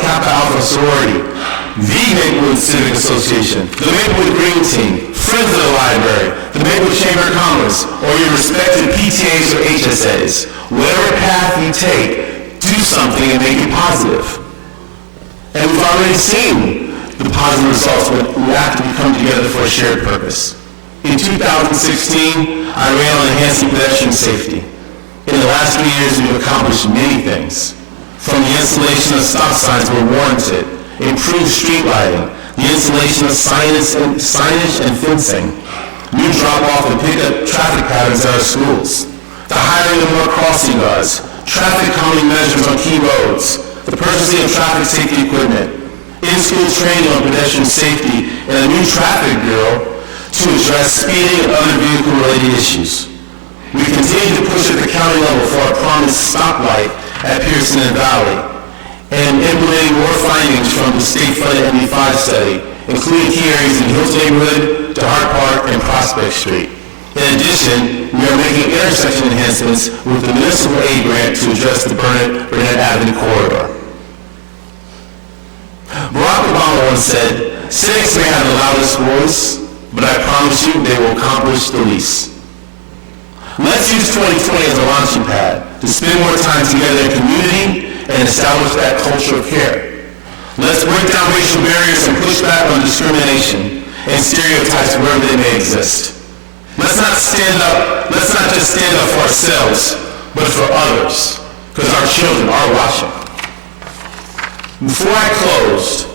Kappa Alpha Sorority, the Maplewood Civic Association, the Maplewood Green Team, Friends of the Library, the Maplewood Chamber of Commerce, or your respective PTAs or HSAs. Whatever path you take, do something and make it positive. And we've already seen the positive results when we actively come together for a shared purpose. In 2016, I ran on enhancing pedestrian safety. In the last 3 years, we've accomplished many things. From the installation of stop signs where warranted, improved street lighting, the installation of signage and fencing, new drop-off and pick-up traffic patterns at our schools, the hiring of more crossing guards, traffic calming measures on key roads, the purchasing of traffic safety equipment, in-school training on pedestrian safety, and a new traffic bureau to address speeding and other vehicle-related issues. We continue to push at the county level for our promised stoplight at Pearson and Valley, and implementing more findings from the state-funded MD5 study, including key areas in Hills neighborhood, DeHart Park, and Prospect Street. In addition, we are making intersection enhancements with the municipal aid grant to address the Burnett Avenue corridor. Barack Obama once said, "Cynics may have the loudest voice, but I promise you they will accomplish the least." Let's use 2020 as a launching pad to spend more time together in community and establish that culture of care. Let's break down racial barriers and push back on discrimination and stereotypes wherever they may exist. Let's not just stand up for ourselves, but for others, because our children are watching. Before I closed,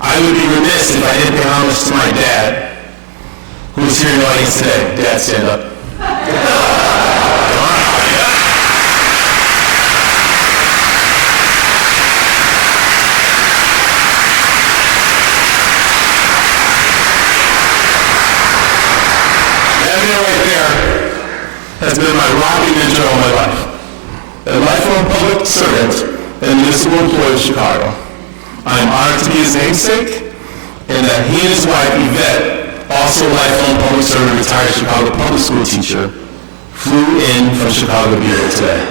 I would be remiss if I didn't pay homage to my dad, who is here in the audience today. Dad, stand up. That man right there has been my rocking mentor all my life. a lifelong public servant and municipal employee of Chicago. I am honored to be his namesake, and that he and his wife, Yvette, also a lifelong public servant, retired Chicago public school teacher, flew in from Chicago to be here today.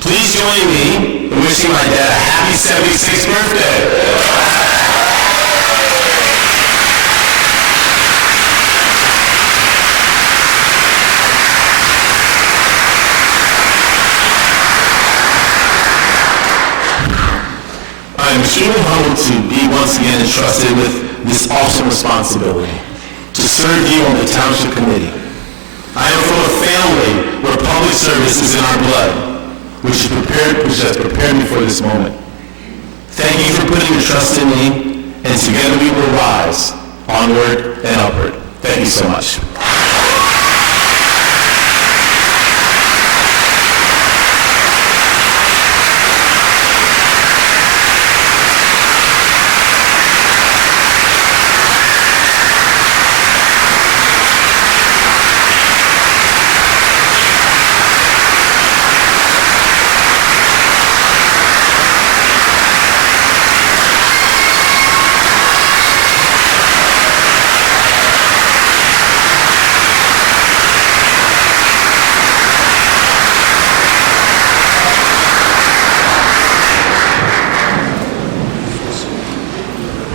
Please join me in wishing my dad a happy 76th birthday. I am extremely humbled to be once again entrusted with this awesome responsibility, to serve you on the Township Committee. I am from a family where public service is in our blood, which has prepared me for this moment. Thank you for putting your trust in me, and together we will rise, onward and upward. Thank you so much.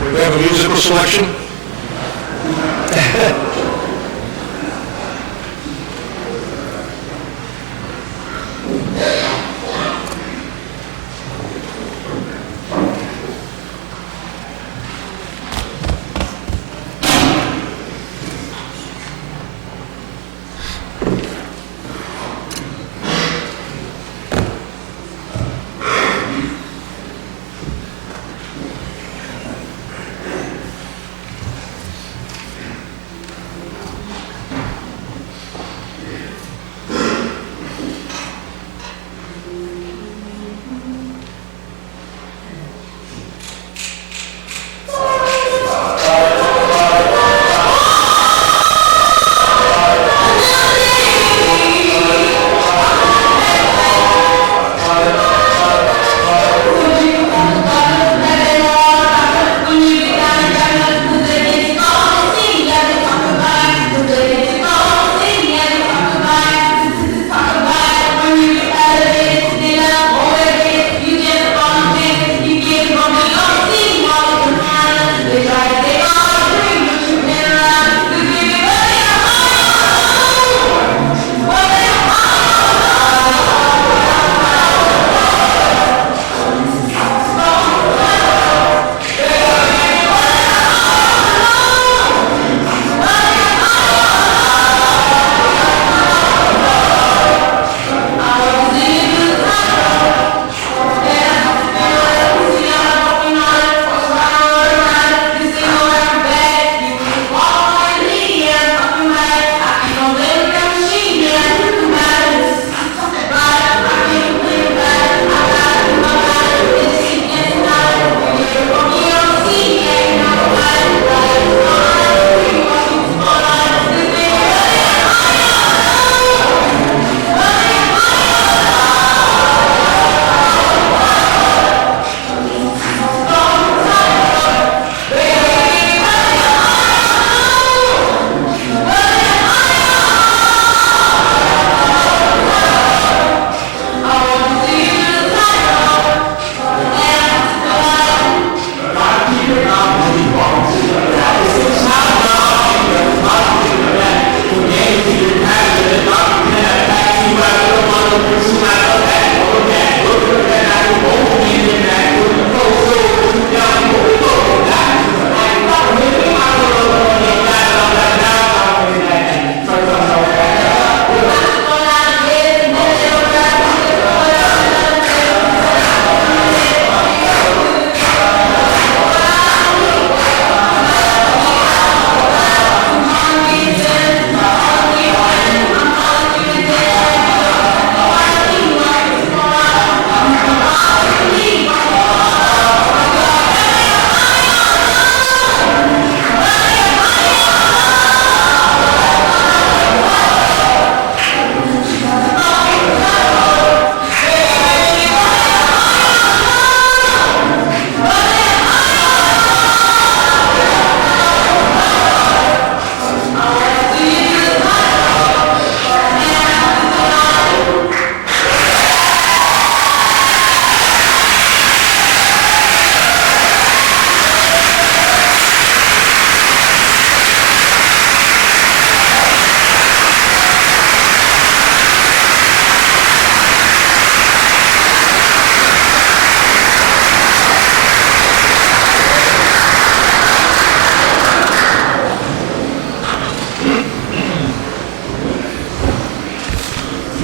We have a musical selection.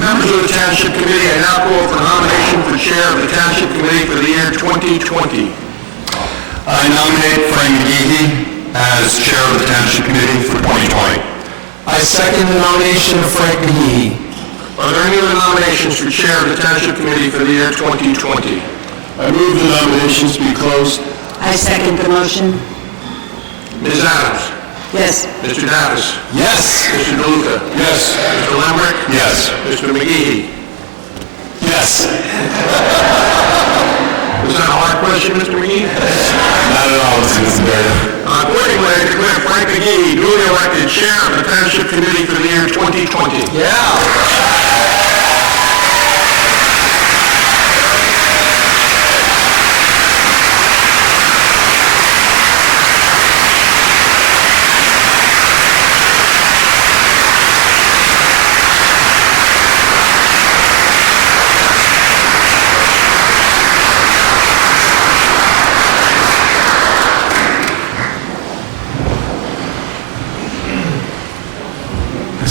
Members of the Township Committee, I now call for nomination for Chair of the Township Committee for the year 2020. I nominate Frank McGeehee as Chair of the Township Committee for 2020. I second the nomination of Frank McGeehee. Are there any other nominations for Chair of the Township Committee for the year 2020? I move the nominations be closed. I second the motion. Ms. Adams? Yes. Mr. Davis? Yes. Mr. DeLuca? Yes. Mr. Lembrick? Yes. Mr. McGeehee? Yes. Was that a hard question, Mr. McGee? Not at all, Mr. Mayor. Accordingly, I declare Frank McGee duly elected Chair of the Township Committee for the year 2020. Yeah.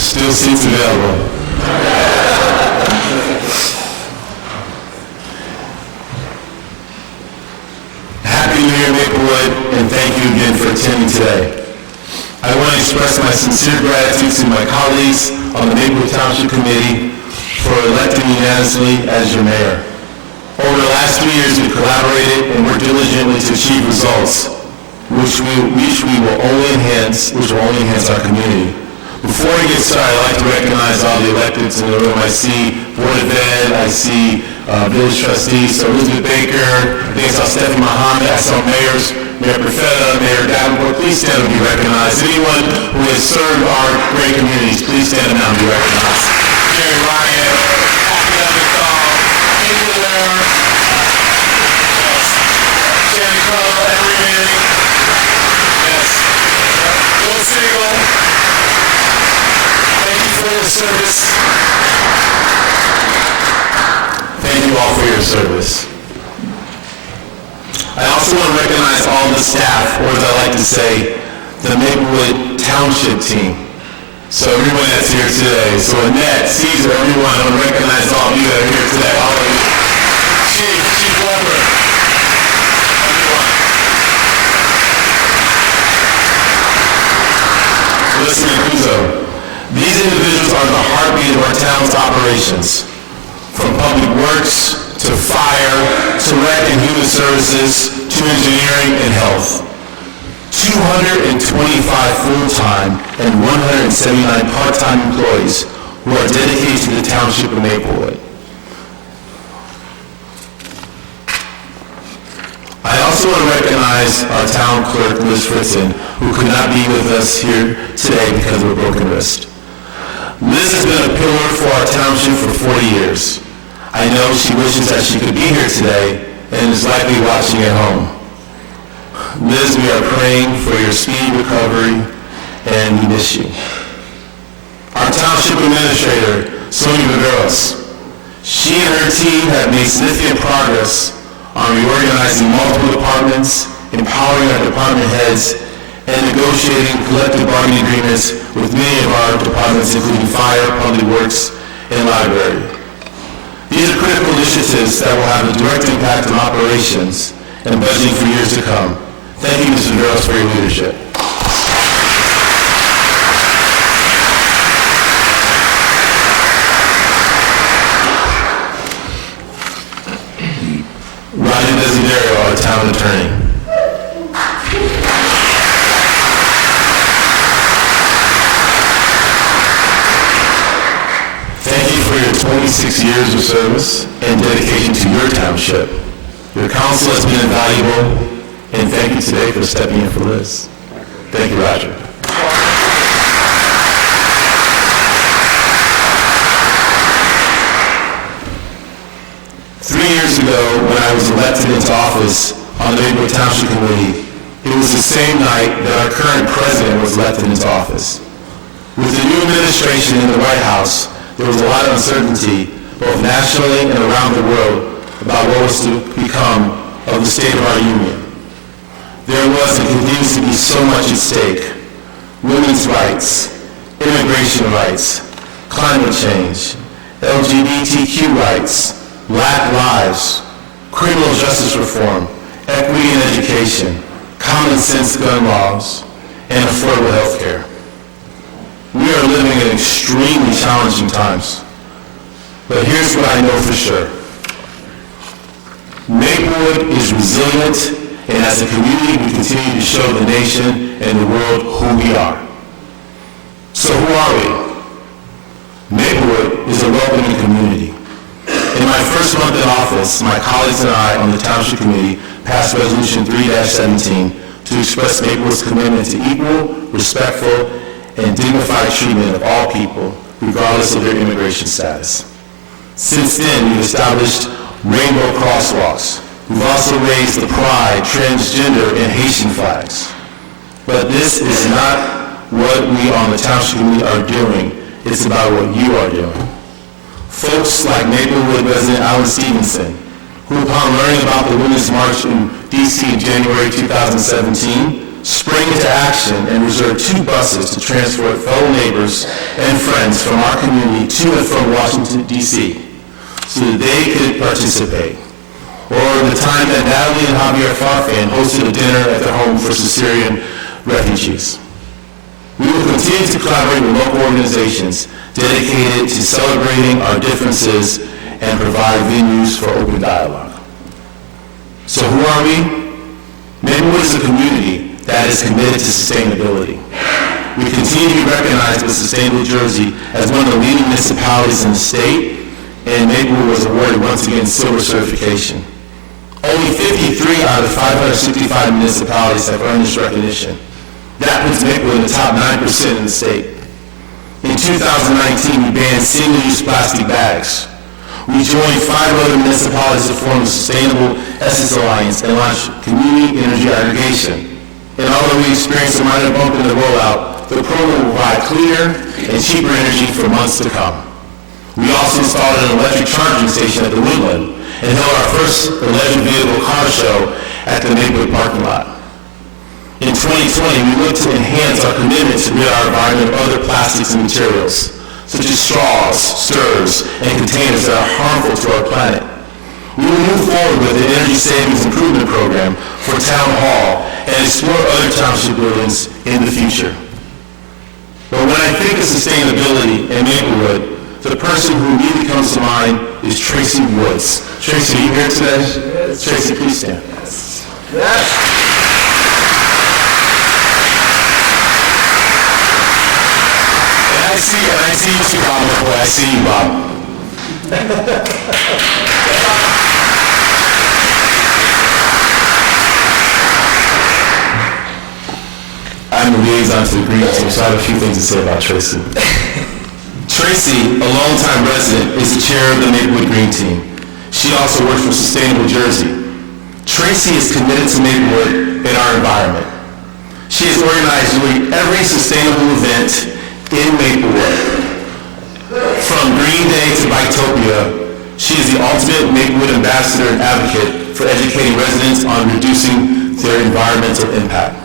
Still seats available. Happy New Year, Maplewood, and thank you again for attending today. I want to express my sincere gratitude to my colleagues on the Maplewood Township Committee for electing me unanimously as your mayor. Over the last 3 years, we collaborated and worked diligently to achieve results, which will only enhance our community. Before we get started, I'd like to recognize all the electeds in the room. I see Board of Ed, I see village trustees, so Elizabeth Baker, I think I saw Stephanie Muhammad, I saw mayors, Mayor Perfetta, Mayor Davenport. Please stand and be recognized. Anyone who has served our great communities, please stand now and be recognized. Jerry Ryan, Happy Leventhal, Amy Blair, Shannon Crowe, Henry Manning, yes, Bill Siegel. For your service. Thank you all for your service. I also want to recognize all the staff, or as I like to say, the Maplewood Township team. So everyone that's here today. So Annette, Caesar, everyone, I want to recognize all of you that are here today. All of you. Chief Weber. Everyone. Listen to Kuzo. These individuals are the heartbeat of our town's operations, from public works, to fire, to rec and human services, to engineering and health. 225 full-time and 179 part-time employees who are dedicated to the Township of Maplewood. I also want to recognize our town clerk, Liz Fritzen, who could not be with us here today because of a broken wrist. Liz has been a pillar for our township for 40 years. I know she wishes that she could be here today and is likely watching at home. Liz, we are praying for your speedy recovery and we miss you. Our township administrator, Sonia Viveros, she and her team have made significant progress on reorganizing multiple departments, empowering our department heads, and negotiating collective bargaining agreements with many of our departments, including fire, public works, and library. These are critical initiatives that will have a direct impact on operations and budgeting for years to come. Thank you, Mr. Viveros, for your leadership. Roger Desiderio, our town attorney. Thank you for your 26 years of service and dedication to your township. Your counsel has been invaluable, and thank you today for stepping in for Liz. Thank you, Roger. Years ago, when I was elected into office on the Maplewood Township Committee, it was the same night that our current president was elected into office. With the new administration in the White House, there was a lot of uncertainty, both nationally and around the world, about what was to become of the state of our union. There was and continues to be so much at stake: women's rights, immigration rights, climate change, LGBTQ rights, Black lives, criminal justice reform, equity in education, common sense gun laws, and affordable health care. We are living in extremely challenging times. But here's what I know for sure. Maplewood is resilient, and as a community, we continue to show the nation and the world who we are. So who are we? Maplewood is a welcoming community. In my first month in office, my colleagues and I on the Township Committee passed Resolution 3-17 to express Maplewood's commitment to equal, respectful, and dignified treatment of all people, regardless of their immigration status. Since then, we've established rainbow crosswalks. We've also raised the pride, transgender, and Haitian flags. But this is not what we on the Township Committee are doing. It's about what you are doing. Folks like Maplewood resident Alan Stevenson, who upon learning about the Women's March in D.C. in January 2017, sprang into action and reserved 2 buses to transport fellow neighbors and friends from our community to and from Washington, D.C., so that they could participate. Or the time that Natalie and Javier Farfan hosted a dinner at their home for Syrian refugees. We will continue to collaborate with local organizations dedicated to celebrating our differences and provide venues for open dialogue. So who are we? Maplewood is a community that is committed to sustainability. We continue to be recognized with Sustainable Jersey as one of the leading municipalities in the state, and Maplewood was awarded once again silver certification. Only 53 out of 565 municipalities have earned this recognition. That puts Maplewood in the top 9% in the state. In 2019, we banned single-use plastic bags. We joined 5 other municipalities to form the Sustainable Essence Alliance and launched community energy aggregation. And although we experienced a minor bump in the rollout, the program will provide cleaner and cheaper energy for months to come. We also installed an electric charging station at the Woodland and held our first electric vehicle car show at the Maplewood parking lot. In 2020, we look to enhance our commitment to rid our environment of other plastics and materials, such as straws, stirs, and containers that are harmful to our planet. We will move forward with the Energy Savings Improvement Program for Town Hall and explore other township buildings in the future. But when I think of sustainability in Maplewood, the person who immediately comes to mind is Tracy Woods. Tracy, are you here today? Yes. Tracy, please stand. Yes. I see you too, Bob. Boy, I see you, Bob. I'm the liaison to the Green Team, so I have a few things to say about Tracy. Tracy, a longtime resident, is the chair of the Maplewood Green Team. She also works for Sustainable Jersey. Tracy is committed to Maplewood and our environment. She has organized nearly every sustainable event in Maplewood. From Green Day to Biketopia, she is the ultimate Maplewood ambassador and advocate for educating residents on reducing their environmental impact.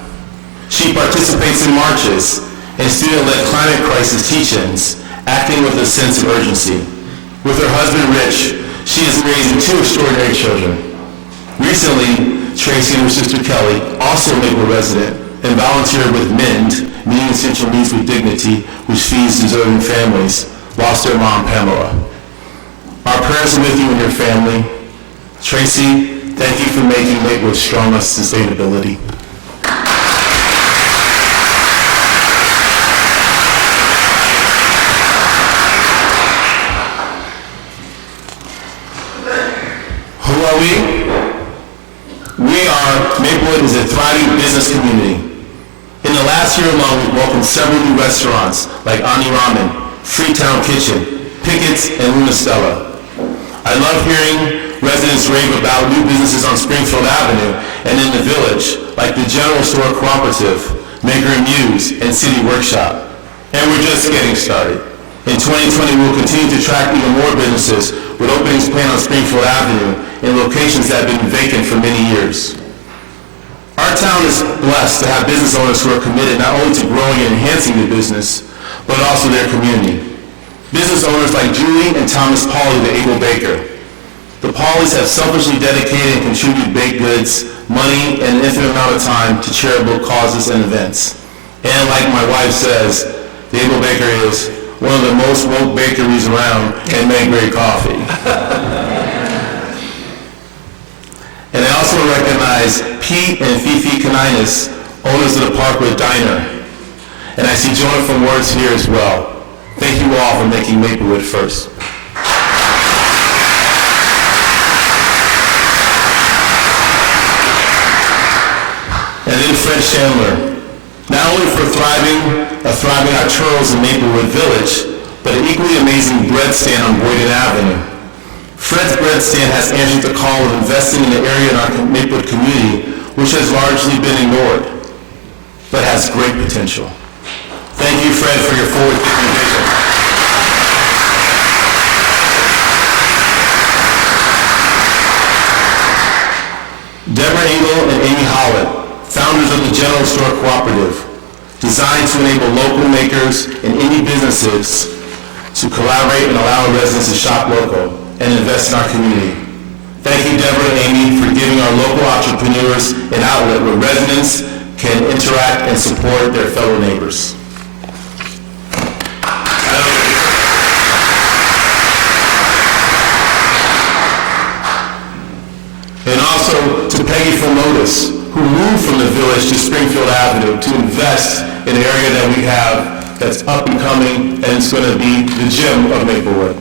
She participates in marches and student-led climate crisis teach-ins, acting with a sense of urgency. With her husband, Rich, she is raising 2 extraordinary children. Recently, Tracy and her sister Kelly, also a Maplewood resident, and volunteered with MEND, Meeting Essential Needs with Dignity, which feeds deserving families, lost their mom, Pamela. Our prayers are with you and your family. Tracy, thank you for making Maplewood strong on sustainability. Who are we? Maplewood is a thriving business community. In the last year alone, we've welcomed several new restaurants like Ani Ramen, Freetown Kitchen, Pickett's, and Luna Stella. I love hearing residents rave about new businesses on Springfield Avenue and in the village, like the General Store Cooperative, Maker and Muse, and City Workshop. And we're just getting started. In 2020, we'll continue to attract even more businesses with openings planned on Springfield Avenue in locations that have been vacant for many years. Our town is blessed to have business owners who are committed not only to growing and enhancing their business, but also their community. Business owners like Julie and Thomas Pauley, the able baker. The Pauleys have selfishly dedicated and contributed baked goods, money, and an infinite amount of time to charitable causes and events. And like my wife says, the able baker is one of the most woke bakeries around and make great coffee. And I also recognize Pete and Fifi Caninas, owners of the Parkwood Diner. And I see Jonathan Words here as well. Thank you all for making Maplewood first. And then Fred Chandler, not only for thriving our churros in Maplewood Village, but an equally amazing bread stand on Boyden Avenue. Fred's bread stand has answered the call of investing in the area in our Maplewood community, which has largely been ignored, but has great potential. Thank you, Fred, for your forward-thinking vision. Deborah Engel and Amy Hollett, founders of the General Store Cooperative, designed to enable local makers and indie businesses to collaborate and allow residents to shop local and invest in our community. Thank you, Deborah and Amy, for giving our local entrepreneurs an outlet where residents can interact and support their fellow neighbors. And also to Peggy Fomotis, who moved from the village to Springfield Avenue to invest in an area that we have that's up and coming, and it's going to be the gem of Maplewood.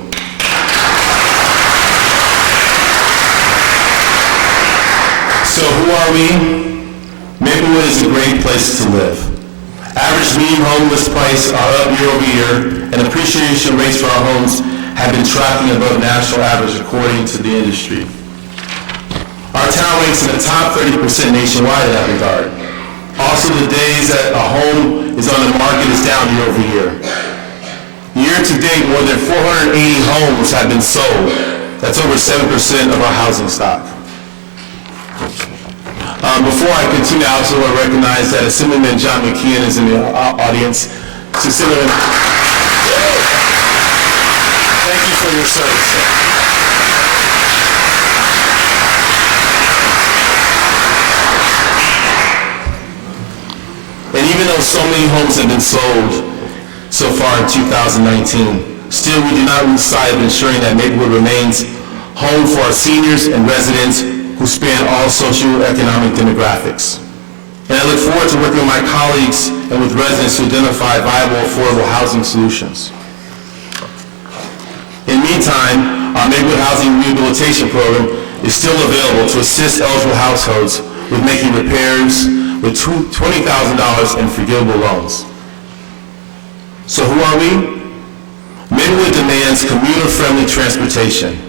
So who are we? Maplewood is a great place to live. Average median home list prices are up year over year, and appreciation rates for our homes have been tracking above national average according to the industry. Our town ranks in the top 30% nationwide in that regard. Also, the days that a home is on the market is down year over year. Year to date, more than 480 homes have been sold. That's over 7% of our housing stock. Before I continue, I also want to recognize that Assemblyman John McKeon is in the audience. So, Assemblyman, thank you for your service. And even though so many homes have been sold so far in 2019, still we do not lose sight of ensuring that Maplewood remains home for our seniors and residents who span all socioeconomic demographics. And I look forward to working with my colleagues and with residents to identify viable, affordable housing solutions. In the meantime, our Maplewood Housing Rehabilitation Program is still available to assist eligible households with making repairs with $20,000 in forgivable loans. So who are we? Maplewood demands commuter-friendly transportation.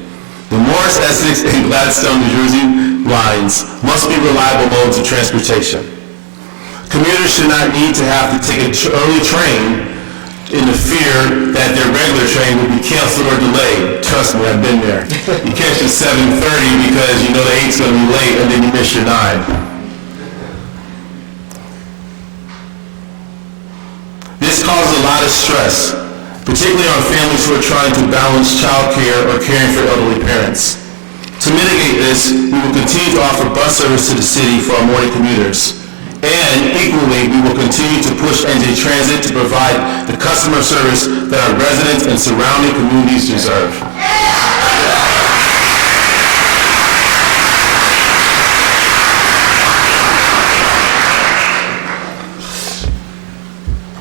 The Morris, Essex, and Gladstone, New Jersey lines must be reliable modes of transportation. Commuters should not need to have to take an early train in the fear that their regular train will be canceled or delayed. Trust me, I've been there. You catch the 7:30 because you know the 8's going to be late and then you miss your 9. This causes a lot of stress, particularly on families who are trying to balance child care or caring for elderly parents. To mitigate this, we will continue to offer bus service to the city for our morning commuters. And equally, we will continue to push NJ Transit to provide the customer service that our residents and surrounding communities deserve.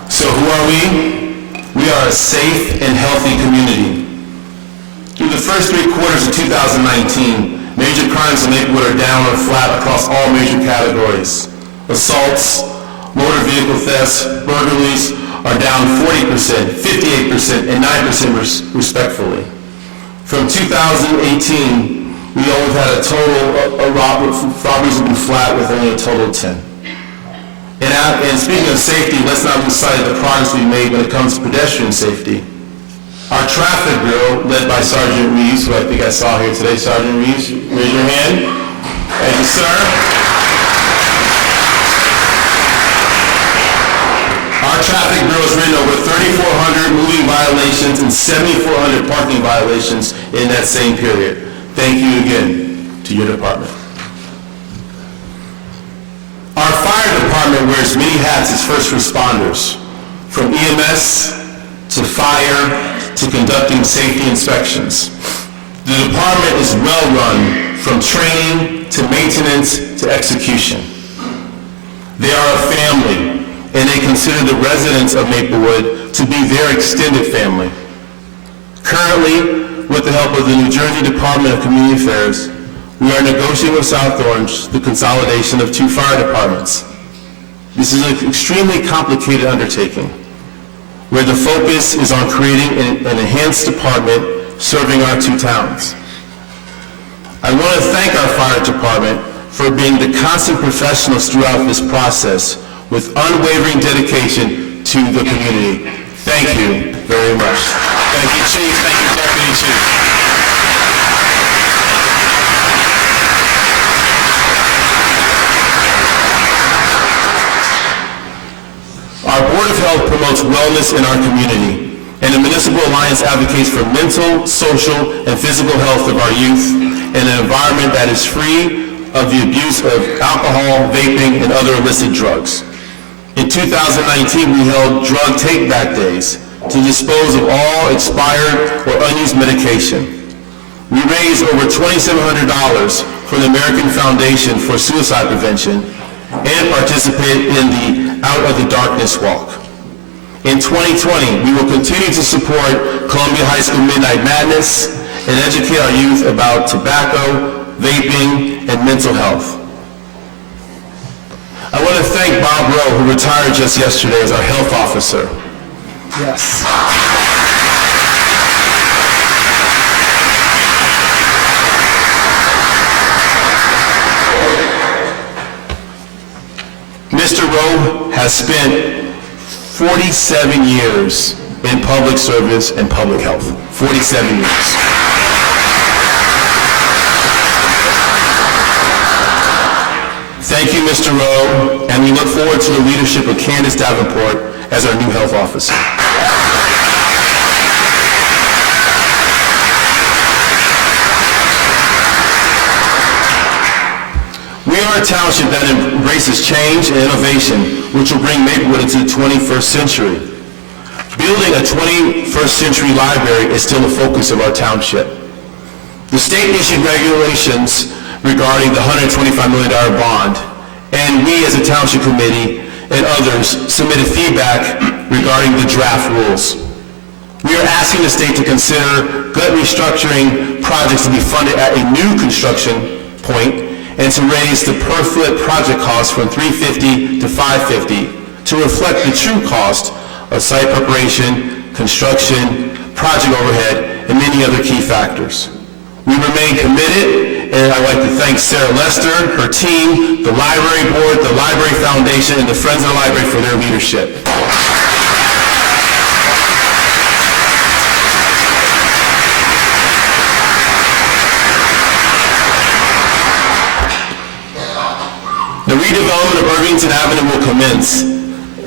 So who are we? We are a safe and healthy community. Through the first 3 quarters of 2019, major crimes in Maplewood are down or flat across all major categories. Assaults, motor vehicle thefts, burglaries are down 40%, 58%, and 9% respectively. From 2018, we only had a total of robberies have been flat with only a total of 10. And speaking of safety, let's not lose sight of the progress we made when it comes to pedestrian safety. Our traffic bureau, led by Sergeant Reeves, who I think I saw here today. Sergeant Reeves, raise your hand. Thank you, sir. Our traffic bureau has written over 3,400 moving violations and 7,400 parking violations in that same period. Thank you again to your department. Our fire department wears many hats as first responders, from EMS to fire to conducting safety inspections. The department is well-run, from training to maintenance to execution. They are a family, and they consider the residents of Maplewood to be their extended family. Currently, with the help of the New Jersey Department of Community Affairs, we are negotiating with South Orange the consolidation of 2 fire departments. This is an extremely complicated undertaking, where the focus is on creating an enhanced department serving our 2 towns. I want to thank our fire department for being the constant professionals throughout this process with unwavering dedication to the community. Thank you very much. Thank you, Chief. Thank you, Deputy Chief. Our Board of Health promotes wellness in our community, and the Municipal Alliance advocates for mental, social, and physical health of our youth in an environment that is free of the abuse of alcohol, vaping, and other illicit drugs. In 2019, we held drug take-back days to dispose of all expired or unused medication. We raised over $2,700 for the American Foundation for Suicide Prevention and participated in the Out of the Darkness Walk. In 2020, we will continue to support Columbia High School Midnight Madness and educate our youth about tobacco, vaping, and mental health. I want to thank Bob Rowe, who retired just yesterday as our health officer. Yes. Mr. Rowe has spent 47 years in public service and public health. 47 years. Thank you, Mr. Rowe, and we look forward to the leadership of Candace Davenport as our new health officer. We are a township that embraces change and innovation, which will bring Maplewood into the 21st century. Building a 21st century library is still a focus of our township. The state issued regulations regarding the $125 million bond, and we as a township committee and others submitted feedback regarding the draft rules. We are asking the state to consider gut restructuring projects to be funded at a new construction point and to raise the per-foot project cost from $350 to $550 to reflect the true cost of site preparation, construction, project overhead, and many other key factors. We remain committed, and I'd like to thank Sarah Lester, her team, the Library Board, the Library Foundation, and the Friends of the Library for their leadership. The redevelopment of Irvington Avenue will commence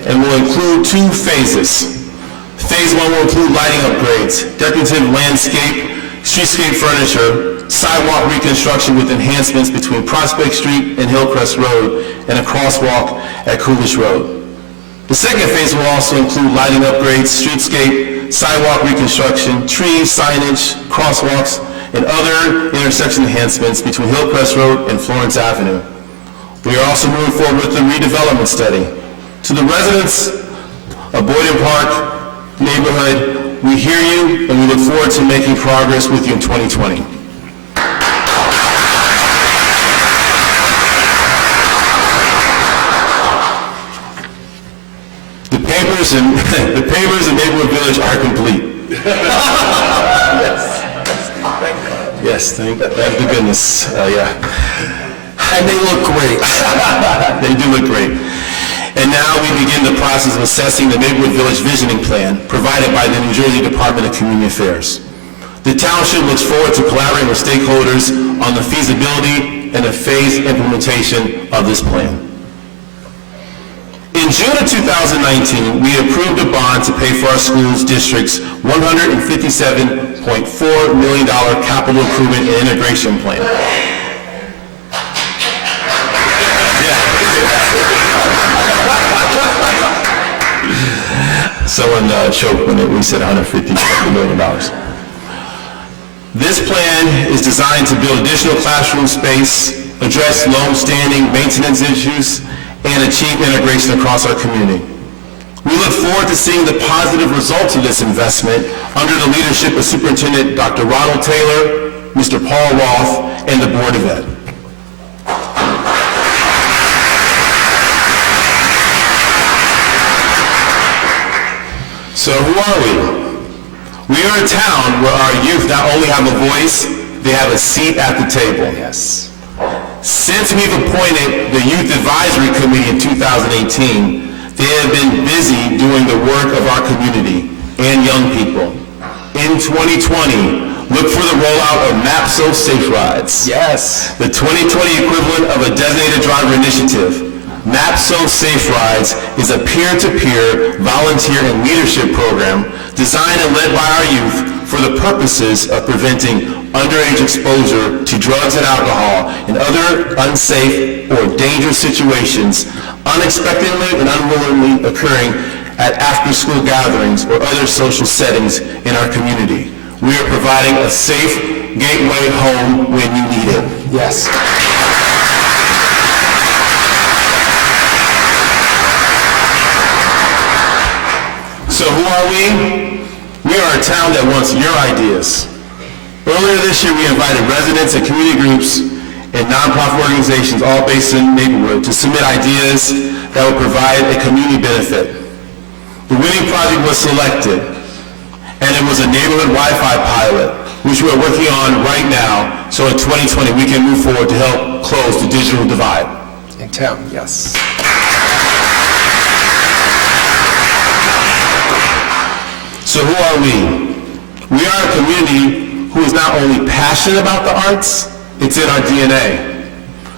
and will include 2 phases. Phase 1 will include lighting upgrades, decorative landscape, streetscape furniture, sidewalk reconstruction with enhancements between Prospect Street and Hillcrest Road, and a crosswalk at Coolidge Road. The second phase will also include lighting upgrades, streetscape, sidewalk reconstruction, trees, signage, crosswalks, and other intersection enhancements between Hillcrest Road and Florence Avenue. We are also moving forward with the redevelopment study. To the residents of Boyden Park neighborhood, we hear you and we look forward to making progress with you in 2020. The papers in Maplewood Village are complete. Yes, thank goodness. Yeah. And they look great. They do look great. And now we begin the process of assessing the Maplewood Village Visioning Plan provided by the New Jersey Department of Community Affairs. The township looks forward to collaborating with stakeholders on the feasibility and the phased implementation of this plan. In June of 2019, we approved a bond to pay for our school's district's $157.4 million capital improvement and integration plan. Someone choked when we said $157 million. This plan is designed to build additional classroom space, address long-standing maintenance issues, and achieve integration across our community. We look forward to seeing the positive results of this investment under the leadership of Superintendent Dr. Ronald Taylor, Mr. Paul Roth, and the Board of Ed. So who are we? We are a town where our youth not only have a voice, they have a seat at the table. Yes. Since we've appointed the Youth Advisory Committee in 2018, they have been busy doing the work of our community and young people. In 2020, look for the rollout of MAPSO Safe Rides. Yes. The 2020 equivalent of a designated driver initiative. MAPSO Safe Rides is a peer-to-peer volunteer and leadership program designed and led by our youth for the purposes of preventing underage exposure to drugs and alcohol and other unsafe or dangerous situations unexpectedly and unwillingly occurring at after-school gatherings or other social settings in our community. We are providing a safe gateway home when you need it. Yes. So who are we? We are a town that wants your ideas. Earlier this year, we invited residents and community groups and nonprofit organizations, all based in Maplewood, to submit ideas that would provide a community benefit. The winning project was selected, and it was a neighborhood Wi-Fi pilot, which we're working on right now, so in 2020 we can move forward to help close the digital divide. In town, yes. So who are we? We are a community who is not only passionate about the arts, it's in our DNA.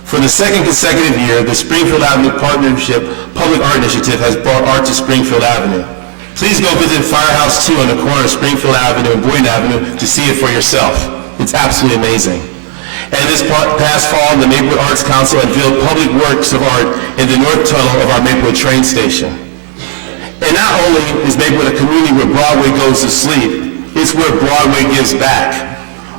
For the second consecutive year, the Springfield Avenue Partnership Public Art Initiative has brought art to Springfield Avenue. Please go visit Firehouse 2 on the corner of Springfield Avenue and Boynton Avenue to see it for yourself. It's absolutely amazing. And this past fall, the Maplewood Arts Council unveiled public works of art in the north tunnel of our Maplewood train station. And not only is Maplewood a community where Broadway goes to sleep, it's where Broadway gives back.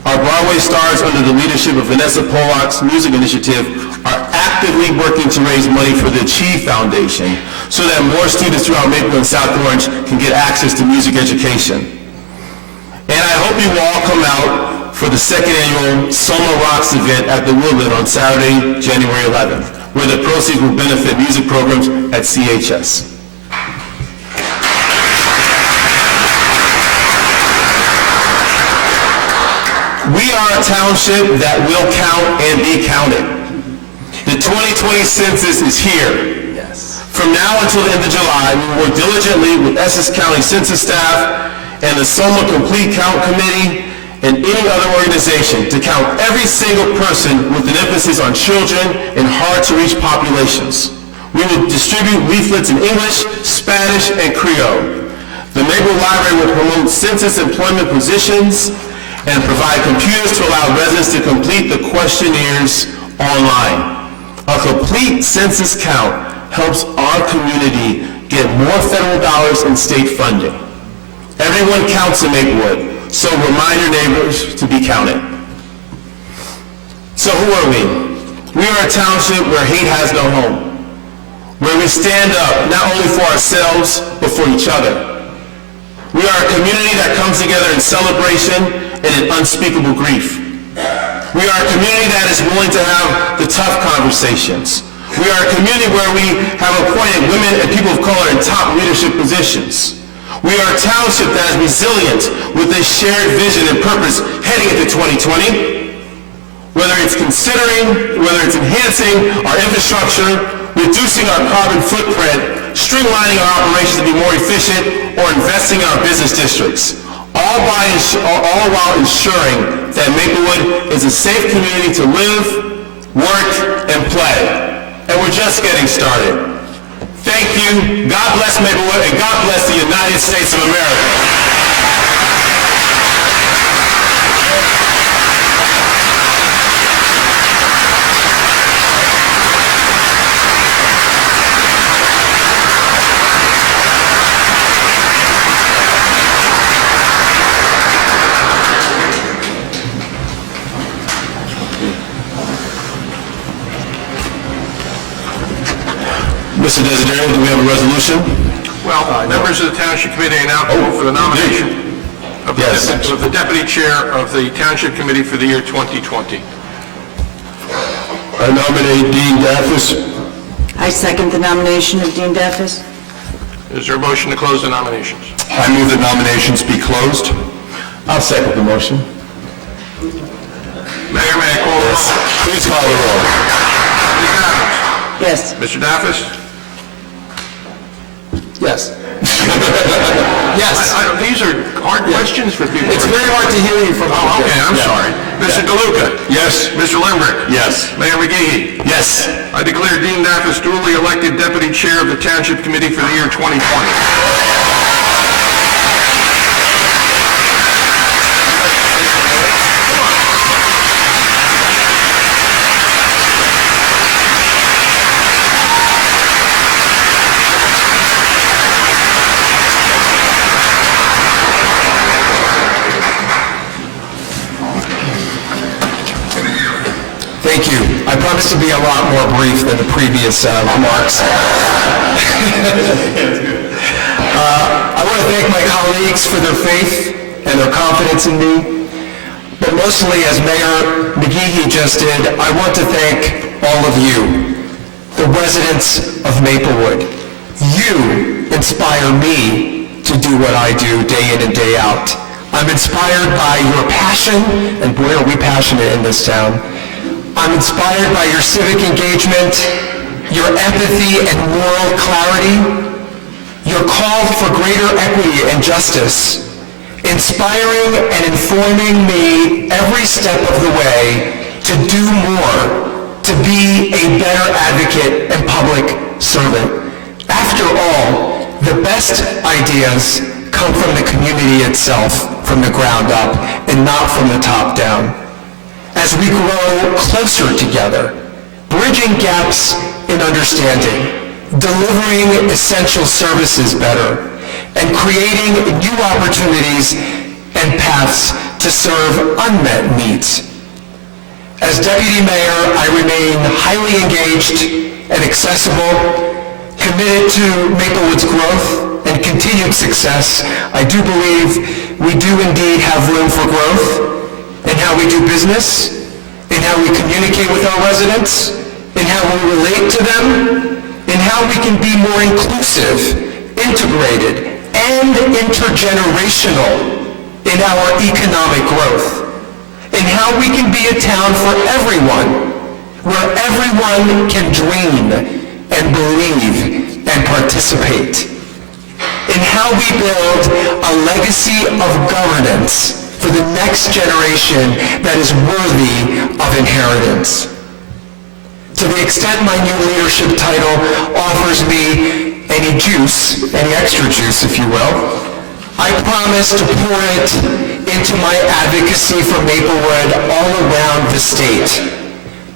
Our Broadway stars, under the leadership of Vanessa Pollock's music initiative, are actively working to raise money for the Achieve Foundation so that more students throughout Maplewood and South Orange can get access to music education. And I hope you will all come out for the second annual Soma Rocks event at the Woodland on Saturday, January 11th, where the proceeds will benefit music programs at CHS. We are a township that will count and be counted. The 2020 census is here. Yes. From now until the end of July, we will work diligently with Essex County Census staff and the Soma Complete Count Committee and any other organization to count every single person with an emphasis on children and hard-to-reach populations. We will distribute leaflets in English, Spanish, and Creole. The Maplewood Library will promote census employment positions and provide computers to allow residents to complete the questionnaires online. A complete census count helps our community get more federal dollars and state funding. Everyone counts in Maplewood, so remind your neighbors to be counted. So who are we? We are a township where hate has no home, where we stand up not only for ourselves, but for each other. We are a community that comes together in celebration and in unspeakable grief. We are a community that is willing to have the tough conversations. We are a community where we have appointed women and people of color in top leadership positions. We are a township that is resilient with a shared vision and purpose heading into 2020. Whether it's enhancing our infrastructure, reducing our carbon footprint, streamlining our operations to be more efficient, or investing in our business districts, all while ensuring that Maplewood is a safe community to live, work, and play. And we're just getting started. Thank you. God bless Maplewood, and God bless the United States of America. Mr. Desideri, do we have a resolution? Well, members of the Township Committee are now called for the nomination of the Deputy Chair of the Township Committee for the year 2020. I nominate Dean Daffis. I second the nomination of Dean Daffis. Is there a motion to close the nominations? I move that nominations be closed. I'll second the motion. Mayor, may I call the roll? Please call the roll. Ms. Adams? Yes. Mr. Daffis? Yes. Yes. These are hard questions for people. It's very hard to hear you from... Oh, okay, I'm sorry. Mr. DeLuca? Yes. Mr. Limbrick? Yes. Mayor McGehee? Yes. I declare Dean Daffis duly elected Deputy Chair of the Township Committee for the year 2020. Thank you. I promise to be a lot more brief than the previous remarks. I want to thank my colleagues for their faith and their confidence in me. But mostly, as Mayor McGehee just did, I want to thank all of you, the residents of Maplewood. You inspire me to do what I do day in and day out. I'm inspired by your passion, and boy, are we passionate in this town. I'm inspired by your civic engagement, your empathy and moral clarity, your call for greater equity and justice, inspiring and informing me every step of the way to do more, to be a better advocate and public servant. After all, the best ideas come from the community itself, from the ground up, and not from the top down. As we grow closer together, bridging gaps in understanding, delivering essential services better, and creating new opportunities and paths to serve unmet needs. As Deputy Mayor, I remain highly engaged and accessible, committed to Maplewood's growth and continued success. I do believe we do indeed have room for growth in how we do business, in how we communicate with our residents, in how we relate to them, in how we can be more inclusive, integrated, and intergenerational in our economic growth, in how we can be a town for everyone, where everyone can dream and believe and participate, in how we build a legacy of governance for the next generation that is worthy of inheritance. To the extent my new leadership title offers me any juice, any extra juice, if you will, I promise to pour it into my advocacy for Maplewood all around the state,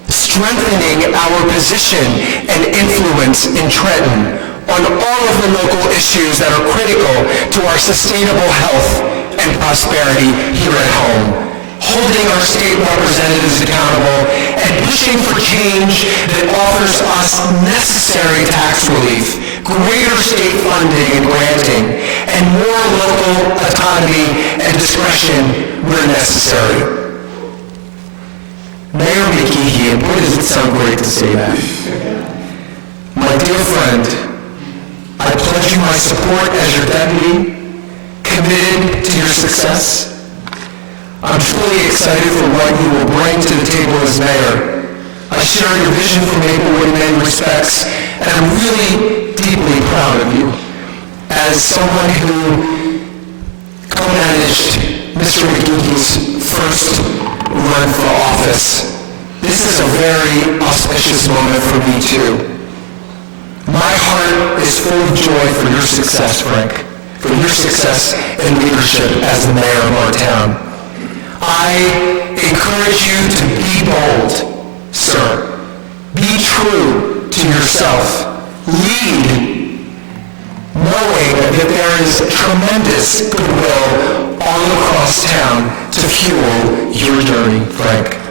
strengthening our position and influence in Trenton on all of the local issues that are critical to our sustainable health and prosperity here at home, holding our state representatives accountable and pushing for change that offers us necessary tax relief, greater state funding and granting, and more local autonomy and discretion where necessary. Mayor McGehee, and boy does it sound great to say that. My dear friend, I pledge you my support as your deputy, committed to your success. I'm truly excited for what you will bring to the table as mayor. I share your vision for Maplewood in many respects, and I'm really deeply proud of you as someone who co-managed Mr. McGee's first run for office. This is a very auspicious moment for me too. My heart is full of joy for your success, Frank, for your success in leadership as the mayor of our town. I encourage you to be bold, sir. Be true to yourself. Lead, knowing that there is tremendous goodwill all across town to fuel your journey, Frank.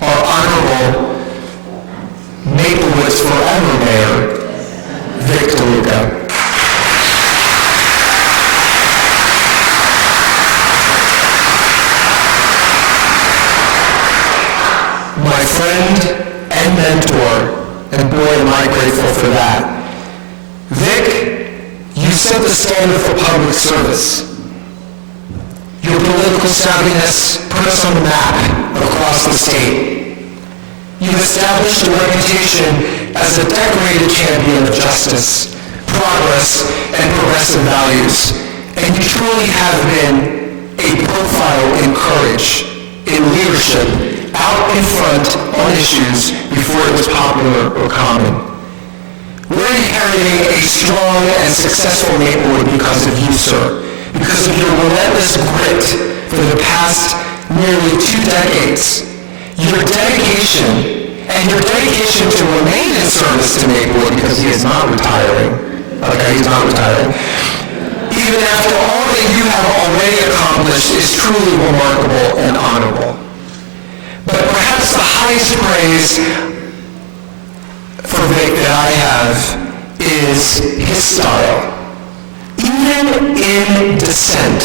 Our Honorable Maplewood's forever mayor, Vic DeLuca. My friend and mentor, and boy am I grateful for that. Vic, you set the standard for public service. Your political savviness put us on the map across the state. You've established a reputation as a decorated champion of justice, progress, and progressive values, and you truly have been a profile in courage, in leadership, out in front on issues before it was popular or common. We're inheriting a strong and successful Maplewood because of you, sir. Because of your relentless grit for the past nearly 2 decades, your dedication to remain in service to Maplewood because he is not retiring. Okay, he's not retiring. Even after all that you have already accomplished is truly remarkable and honorable. But perhaps the highest praise for Vic that I have is his style. Even in dissent,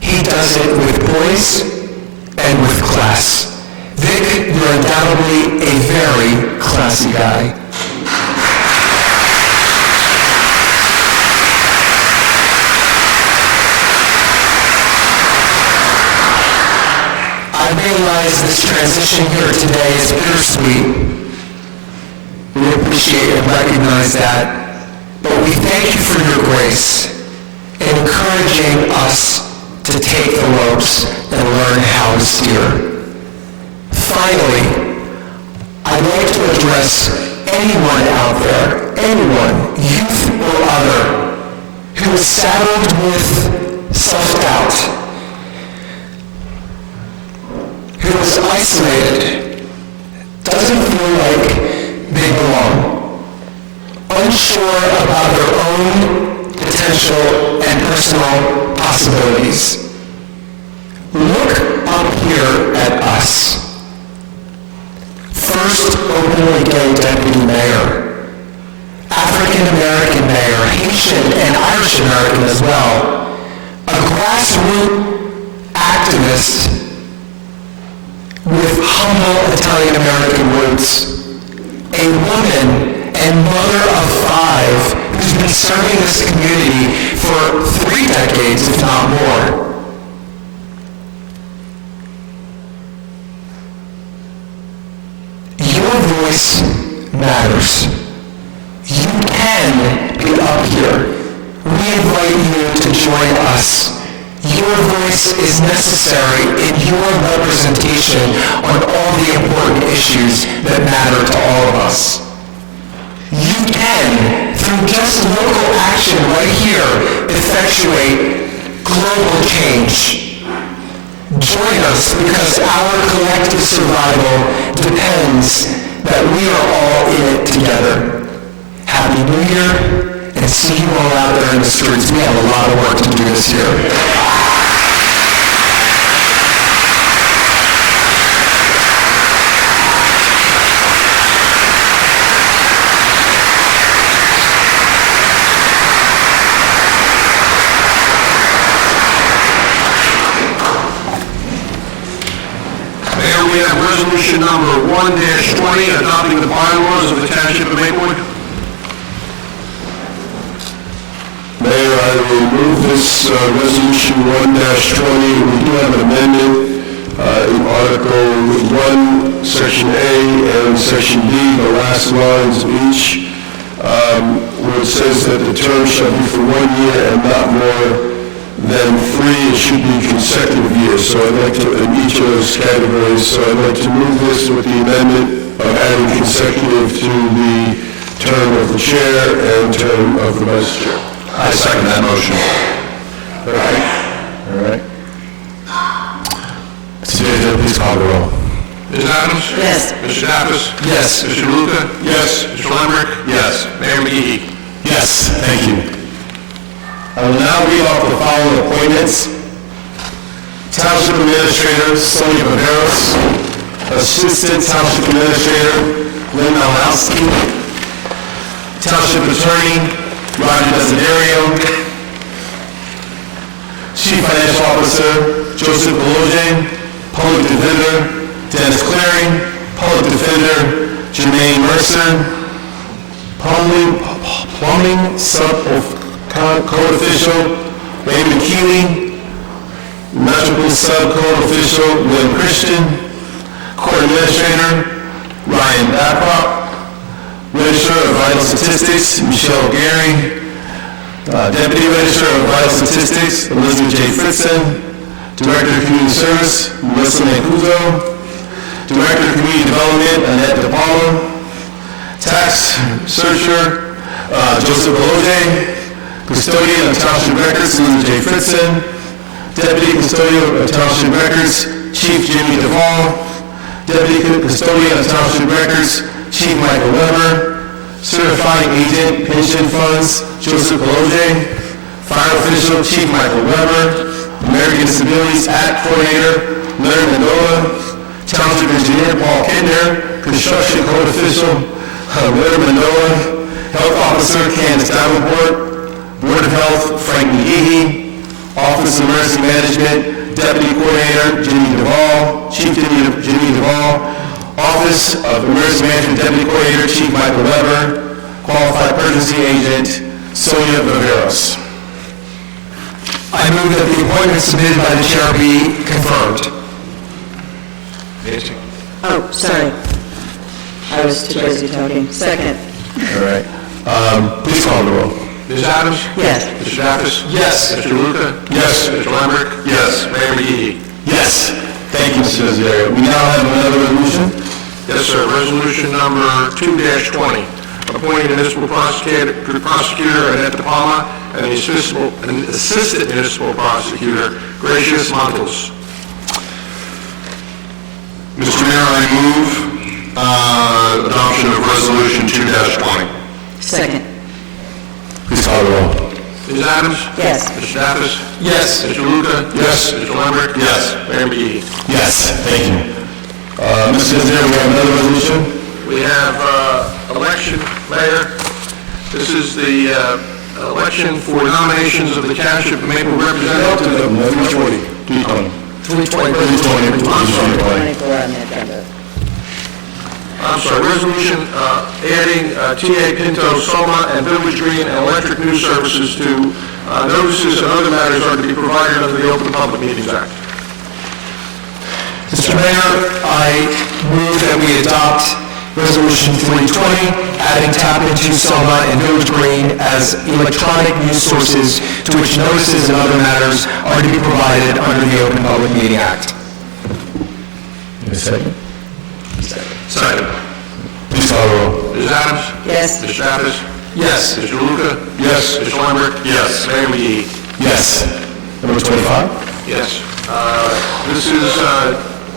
he does it with poise and with class. Vic, you're undoubtedly a very classy guy. I realize this transition here today is bittersweet. We appreciate and recognize that. But we thank you for your grace in encouraging us to take the ropes and learn how to steer. Finally, I'd like to address anyone out there, anyone, youth or other, who is saddled with self-doubt, who is isolated, doesn't feel like they belong, unsure about their own potential and personal possibilities. Look up here at us. First openly gay deputy mayor, African-American mayor, Haitian and Irish-American as well, a grassroots activist with humble Italian-American roots, a woman and mother of 5 who's been serving this community for 3 decades, if not more. Your voice matters. You can be up here. We invite you to join us. Your voice is necessary in your representation on all the important issues that matter to all of us. You can, through just local action right here, effectuate global change. Join us because our collective survival depends that we are all in it together. Happy New Year, and see you all out there in the streets. We have a lot of work to do this year. We have resolution number 1-20, adopting the bylaws of the Township of Maplewood. Mayor, I will move this resolution 1-20. We do have an amendment in Article 1, Section A and Section B, the last lines of each. where it says that the term shall be for 1 year and not more than 3, it should be consecutive years. So I'd like to, in each of those categories, so I'd like to move this with the amendment of adding consecutive to the term of the chair and term of the vice chair. I second that motion. All right. Mr. J. please call the roll. Ms. Adams? Yes. Mr. Davis? Yes. Mr. DeLuca? Yes. Mr. Lembrick? Yes. Mayor McGee? Yes, thank you. I will now read off the following appointments. Township Administrator Sonia Viveros, Assistant Township Administrator Lynn Malowski, Township Attorney Roger Desiderio, Chief Financial Officer Joseph Beloge, Public Defender Dennis Clearing, Public Defender Jermaine Mercer, Plumbing Sub-Code Official Raymond Keeley, Electrical Sub-Code Official William Christian, Court Administrator Ryan Babcock, Registrar of Vital Statistics Michelle Gary, Deputy Registrar of Vital Statistics Elizabeth J. Fritzen, Director of Community Service Melissa Mancuso, Director of Community Development Annette DePaula, Tax Searcher Joseph Beloge, Custodian of Township Records Elizabeth J. Fritzen, Deputy Custodian of Township Records Chief Jimmy Duvall, Deputy Custodian of Township Records Chief Michael Weber, Certifying Agent Pension Funds Joseph Beloge, Fire Official Chief Michael Weber, American Disabilities Act Coordinator Leonard Mendola, Township Engineer Paul Kidner, Construction Code Official Leonard Mendola, Health Officer Candace Davenport, Board of Health Frank McGehee, Office of Emergency Management Deputy Coordinator Jimmy Duvall, Chief Jimmy Duvall, Office of Emergency Management Deputy Coordinator Chief Michael Weber, Qualified Emergency Agent Sonia Viveros. I move that the appointment submitted by the chair be confirmed. Oh, sorry. I was too busy talking. Second. All right. Please call the roll. Ms. Adams? Yes. Mr. Davis? Yes. Mr. DeLuca? Yes. Mr. Lembrick? Yes. Mayor McGee? Yes. Thank you, Mr. Desiderio. We now have another resolution. Yes, sir. Resolution number 2-20, appointing a municipal prosecutor Annette DePalma and an assistant municipal prosecutor Gracious Montes. Mr. Mayor, I move adoption of Resolution 2-20. Second. Please call the roll. Ms. Adams? Yes. Mr. Davis? Yes. Mr. DeLuca? Yes. Mr. Lembrick? Yes. Mayor McGee? Yes, thank you. Mr. Desiderio, we have another resolution. We have election, Mayor. This is the election for nominations of the Township of Maplewood Representative. 320. I'm sorry. 24 on the agenda. I'm sorry, resolution adding T.A. Pinto Soma and Village Green and electric news services to notices and other matters are to be provided under the Open Public Meetings Act. Mr. Mayor, I move that we adopt Resolution 320, adding Tappan to Soma and Village Green as electronic news sources to which notices and other matters are to be provided under the Open Public Meeting Act. A second. Second. Please call the roll. Ms. Adams? Yes. Mr. Davis? Yes. Mr. DeLuca? Yes. Mr. Lembrick? Yes. Mayor McGee? Yes. Number 25? Yes. This is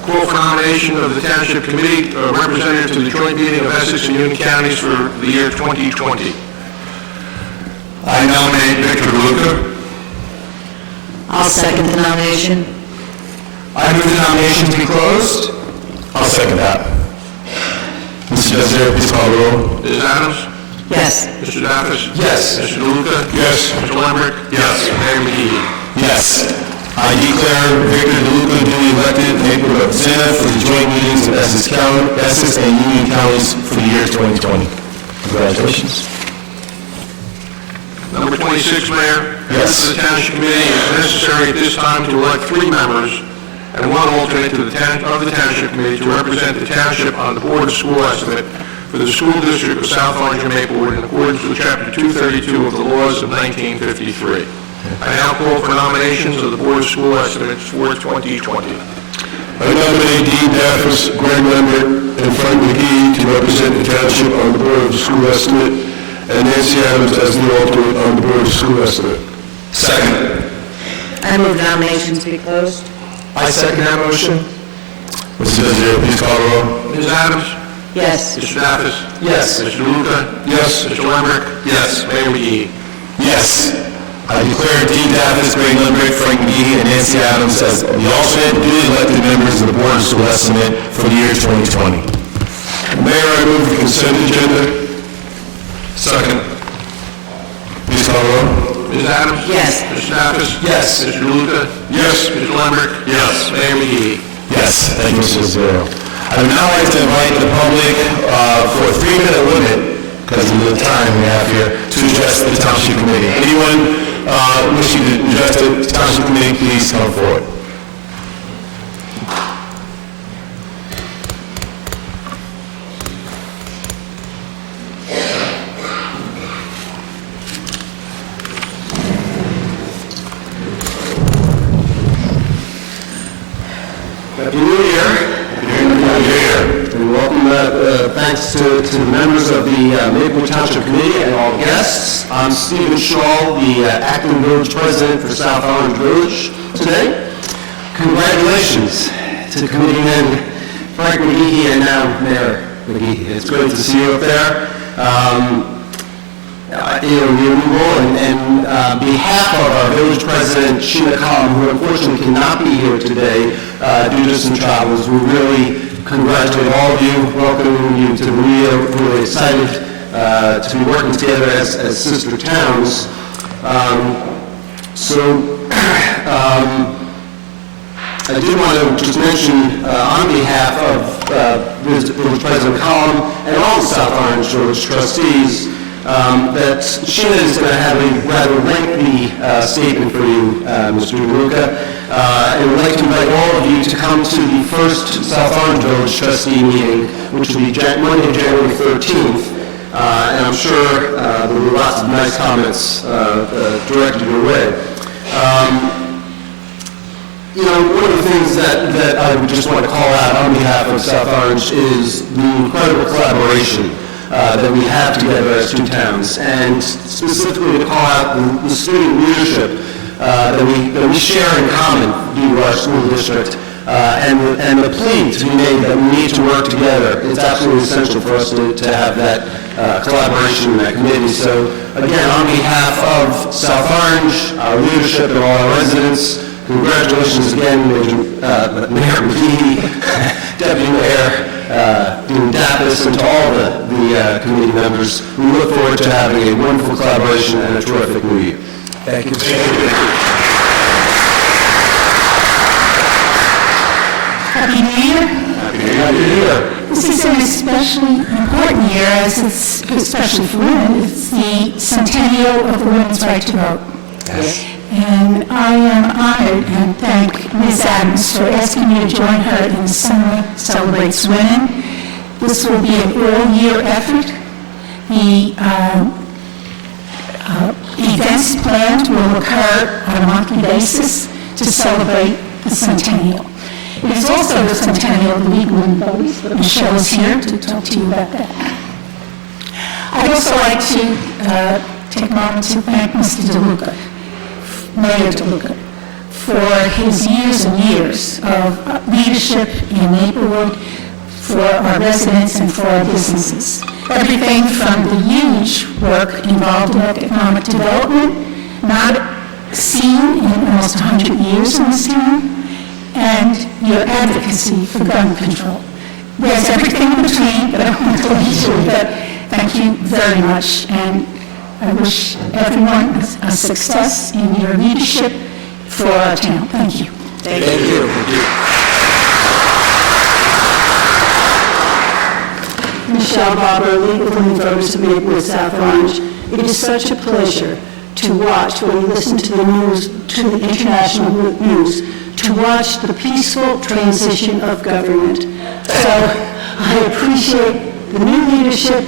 call for nomination of the Township Committee representative to the joint meeting of Essex and Union Counties for the year 2020. I nominate Victor DeLuca. I'll second the nomination. I move the nomination to be closed. I'll second that. Mr. Desiderio, please call the roll. Ms. Adams? Yes. Mr. Davis? Yes. Mr. DeLuca? Yes. Mr. Lembrick? Yes. Mayor McGee? Yes. I declare Victor DeLuca duly elected Maplewood Representative for the joint meetings of Essex and Union Counties for the year 2020. Congratulations. Number 26, Mayor. Yes. The Township Committee is necessary at this time to elect 3 members and 1 alternate to the Township Committee to represent the Township on the Board of School Estimate for the school district of South Orange and Maplewood in accordance with Chapter 232 of the laws of 1953. I now call for nominations of the Board of School Estimates for 2020. I nominate Dean Daffis, Greg Lambert, and Frank McGee to represent the township on the Board of School Estimate, and Nancy Adams as the alternate on the Board of School Estimate. Second. I move nominations be closed. I second that motion. Mrs. Desiree, please call the roll. Ms. Adams? Yes. Mr. Daffis? Yes. Mr. Luca? Yes. Mr. Lembrick? Yes. Mayor McGee? Yes. I declare Dean Daffis, Greg Lambert, Frank McGee, and Nancy Adams as the alternate duly elected members of the Board of School Estimate for the year 2020. Mayor, I move the consent agenda. Second. Please call the roll. Ms. Adams? Yes. Mr. Daffis? Yes. Mr. Luca? Yes. Mr. Lembrick? Yes. Mayor McGee? Yes, thank you, Mr. Zero. I would now like to invite the public for a 3-minute limit, because of the time we have here, to address the Township Committee. Anyone wishing to address the Township Committee, please come forward. Happy New Year. And welcome, thanks to the members of the Maplewood Township Committee and all guests. I'm Stephen Shaw, the acting village president for South Orange Village today. Congratulations to Committeeman Frank McGee and now Mayor McGee. It's great to see you up there. Your new role, and on behalf of our village president, Sheena Collin, who unfortunately cannot be here today due to some travels, we really congratulate all of you, welcoming you to Maria. We're really excited to be working together as sister towns. I do want to just mention on behalf of Village President Collin and all the South Orange Village trustees that Sheena is going to have a rather lengthy statement for you, Mr. DeLuca. And we'd like to invite all of you to come to the first South Orange Village trustee meeting, which will be Monday, January 13th. And I'm sure there will be lots of nice comments directed your way. One of the things that I would just want to call out on behalf of South Orange is the incredible collaboration that we have together as two towns, and specifically to call out the student leadership that we share in common due to our school district, and the plea to be made that we need to work together. It's absolutely essential for us to have that collaboration in that committee. So again, on behalf of South Orange, our leadership, and all our residents, congratulations again, Mayor McGee, Deputy Mayor Dean Daffis, and to all the committee members. We look forward to having a wonderful collaboration and a terrific new year. Thank you. Happy New Year. Happy New Year. This is an especially important year, as it's especially for women. It's the centennial of the women's right to vote. Yes. And I am honored and thank Ms. Adams for asking me to join her in the Summer Celebrates Women. This will be an all-year effort. The events planned will occur on a monthly basis to celebrate the centennial. It is also the centennial of the League of Women Voters, but Michelle is here to talk to you about that. I'd also like to take a moment to thank Mr. DeLuca, Mayor DeLuca, for his years and years of leadership in Maplewood, for our residents and for our businesses. Everything from the huge work involved in economic development, not seen in almost 100 years in this town, and your advocacy for gun control. There's everything in between that I want to leave you, but thank you very much, and I wish everyone a success in your leadership for our town. Thank you. Thank you. Michelle Barber, League of Women Voters of Maplewood, South Orange. It is such a pleasure to watch when you listen to the news, to the international news, to watch the peaceful transition of government. So I appreciate the new leadership,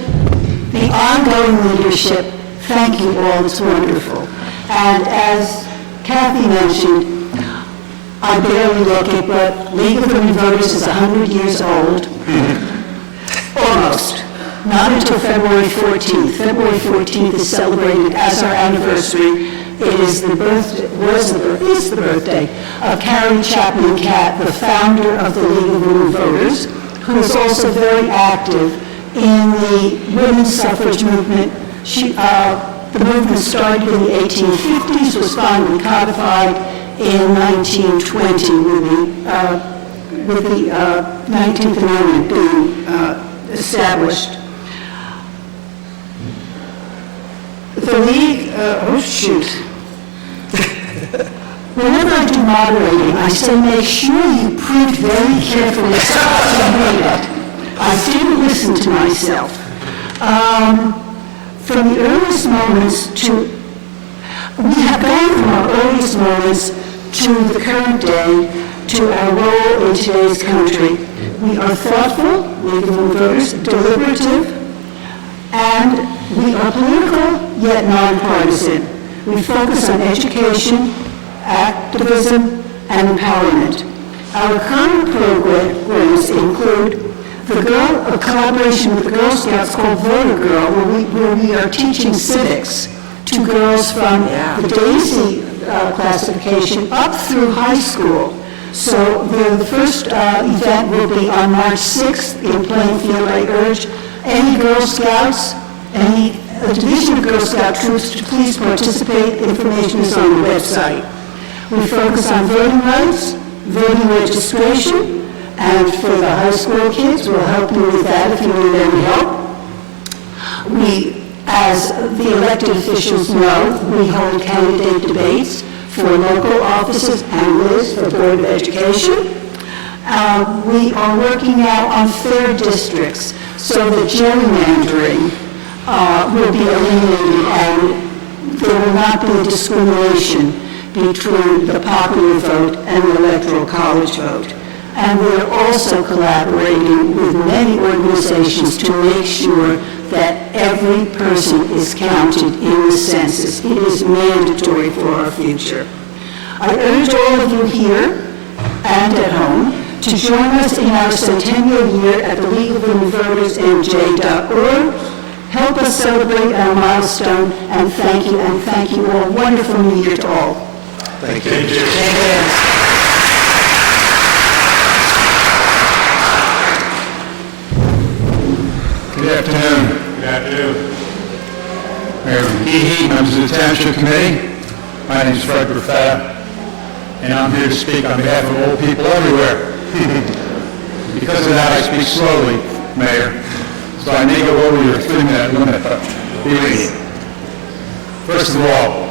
the ongoing leadership, thank you all, it's wonderful. And as Kathy mentioned, I barely look it, but League of Women Voters is 100 years old. Almost. Not until February 14th. February 14th is celebrated as our anniversary. It is the birthday of Carrie Chapman Catt, the founder of the League of Women Voters, who is also very active in the women's suffrage movement. The movement started in the 1850s, was finally codified in 1920 with the 19th Amendment being established. The League, whenever I do moderating, I say make sure you print very carefully so you read it. I didn't listen to myself. From the earliest moments we have gone from our earliest moments to the current day, to our role in today's country. We are thoughtful, League of Women Voters, deliberative, and we are political, yet nonpartisan. We focus on education, activism, and empowerment. Our current programs include a collaboration with the Girl Scouts called Voter Girl, where we are teaching civics to girls from the DAISY classification up through high school. So the first event will be on March 6th in Plainfield. I urge any Girl Scouts, any division of Girl Scout troops to please participate. Information is on the website. We focus on voting rights, voting registration, and for the high school kids, we'll help you with that if you need any help. We, as the elected officials know, we hold candidate debates for local offices and Liz for Board of Education. We are working now on fair districts so that gerrymandering will be eliminated and there will not be discrimination between the popular vote and the electoral college vote. And we're also collaborating with many organizations to make sure that every person is counted in the census. It is mandatory for our future. I urge all of you here and at home to join us in our centennial year at the League of Women Voters, NJ.org. Help us celebrate our milestone, and thank you all. Wonderful New Year to all. Thank you. Good afternoon. Good afternoon. Mayor McGehee, members of the Township Committee. My name is Fred Graffetta, and I'm here to speak on behalf of old people everywhere. Because of that, I speak slowly, Mayor, so I may go over your 3-minute limit, but believe me. First of all,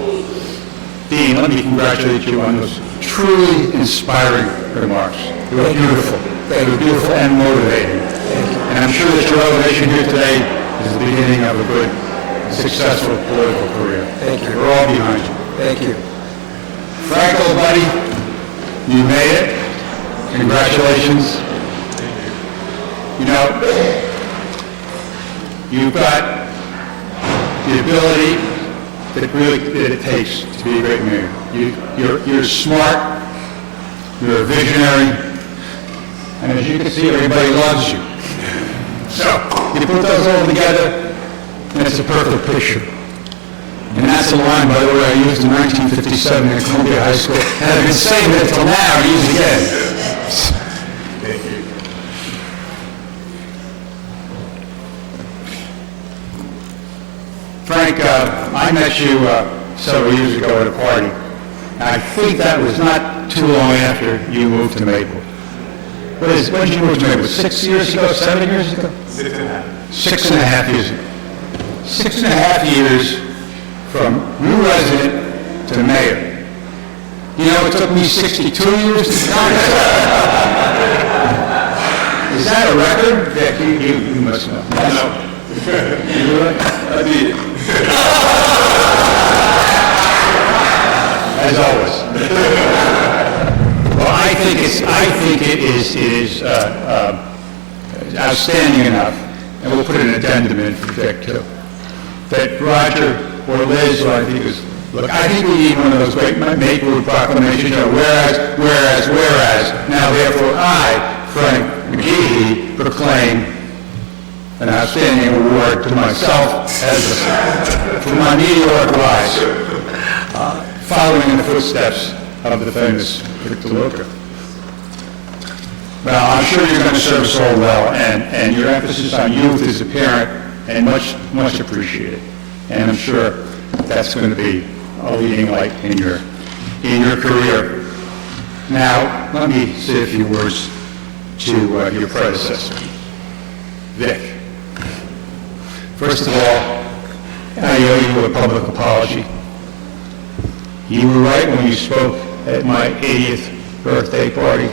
Dean, let me congratulate you on those truly inspiring remarks. They were beautiful. They were beautiful and motivating. And I'm sure that your elevation here today is the beginning of a good, successful political career. Thank you. We're all behind you. Thank you. Frank, old buddy, you made it. Congratulations. You know, you've got the ability that it takes to be a great mayor. You're smart, you're a visionary, and as you can see, everybody loves you. So, you put those all together, and it's a perfect picture. And that's a line, by the way, I used in 1957 at Columbia High School, and I've been saying it until now, I use it again. Thank you. Frank, I met you several years ago at a party. And I think that was not too long after you moved to Maplewood. When did you move to Maplewood? 6 years ago? 7 years ago? 6.5. 6.5 years ago. 6.5 years from new resident to mayor. You know, it took me 62 years to become mayor. Is that a record? Yeah, you must know. No. You really? I need it. As always. Well, I think it is outstanding enough and we'll put an addendum in for Vic too, that Roger or Liz, or I think is, look, I think we need one of those great Maplewood proclamations, whereas, now therefore I, Frank McGehee, proclaim an outstanding award to myself for my meteoric rise, following in the footsteps of the famous Vic DeLuca. Well, I'm sure you're going to serve us all well, and your emphasis on youth is apparent and much appreciated. And I'm sure that's going to be a leading light in your career. Now, let me say a few words to your predecessor, Vic. First of all, I owe you a public apology. You were right when you spoke at my 80th birthday party.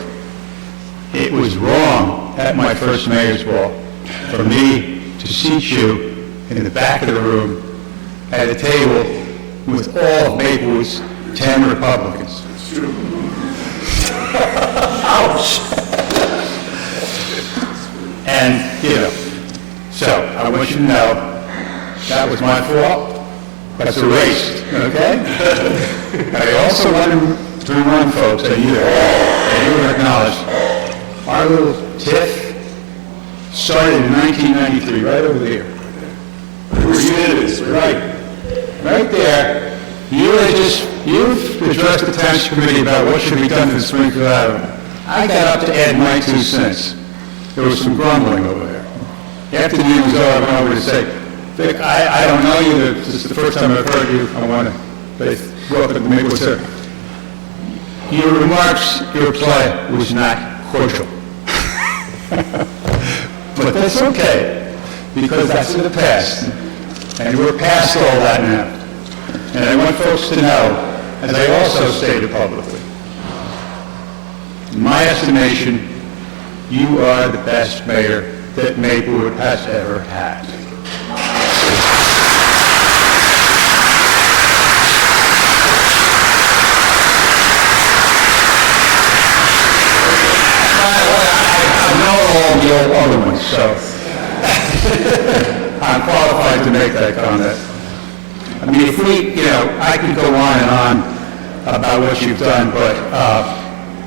It was wrong at my first mayor's ball for me to seat you in the back of the room at a table with all of Maplewood's 10 Republicans. Ouch! And, so I want you to know that was my fault. That's erased, okay? I also want to remind folks that you acknowledge our little tiff started in 1993, right over there. Right there. You've addressed the Township Committee about what should be done to Springfield Avenue. I got up to add my 2 cents. There was some grumbling over there. After the meeting was over, I went over to say, Vic, I don't know you. This is the first time I've heard you. I want to welcome to Maplewood, sir. Your remarks, your reply was not cordial. But that's okay, because that's in the past. And we're past all that now. And I want folks to know, as I also stated publicly, in my estimation, you are the best mayor that Maplewood has ever had. I know all the old other ones, so I'm qualified to make that comment. I mean, if I could go on and on about what you've done, but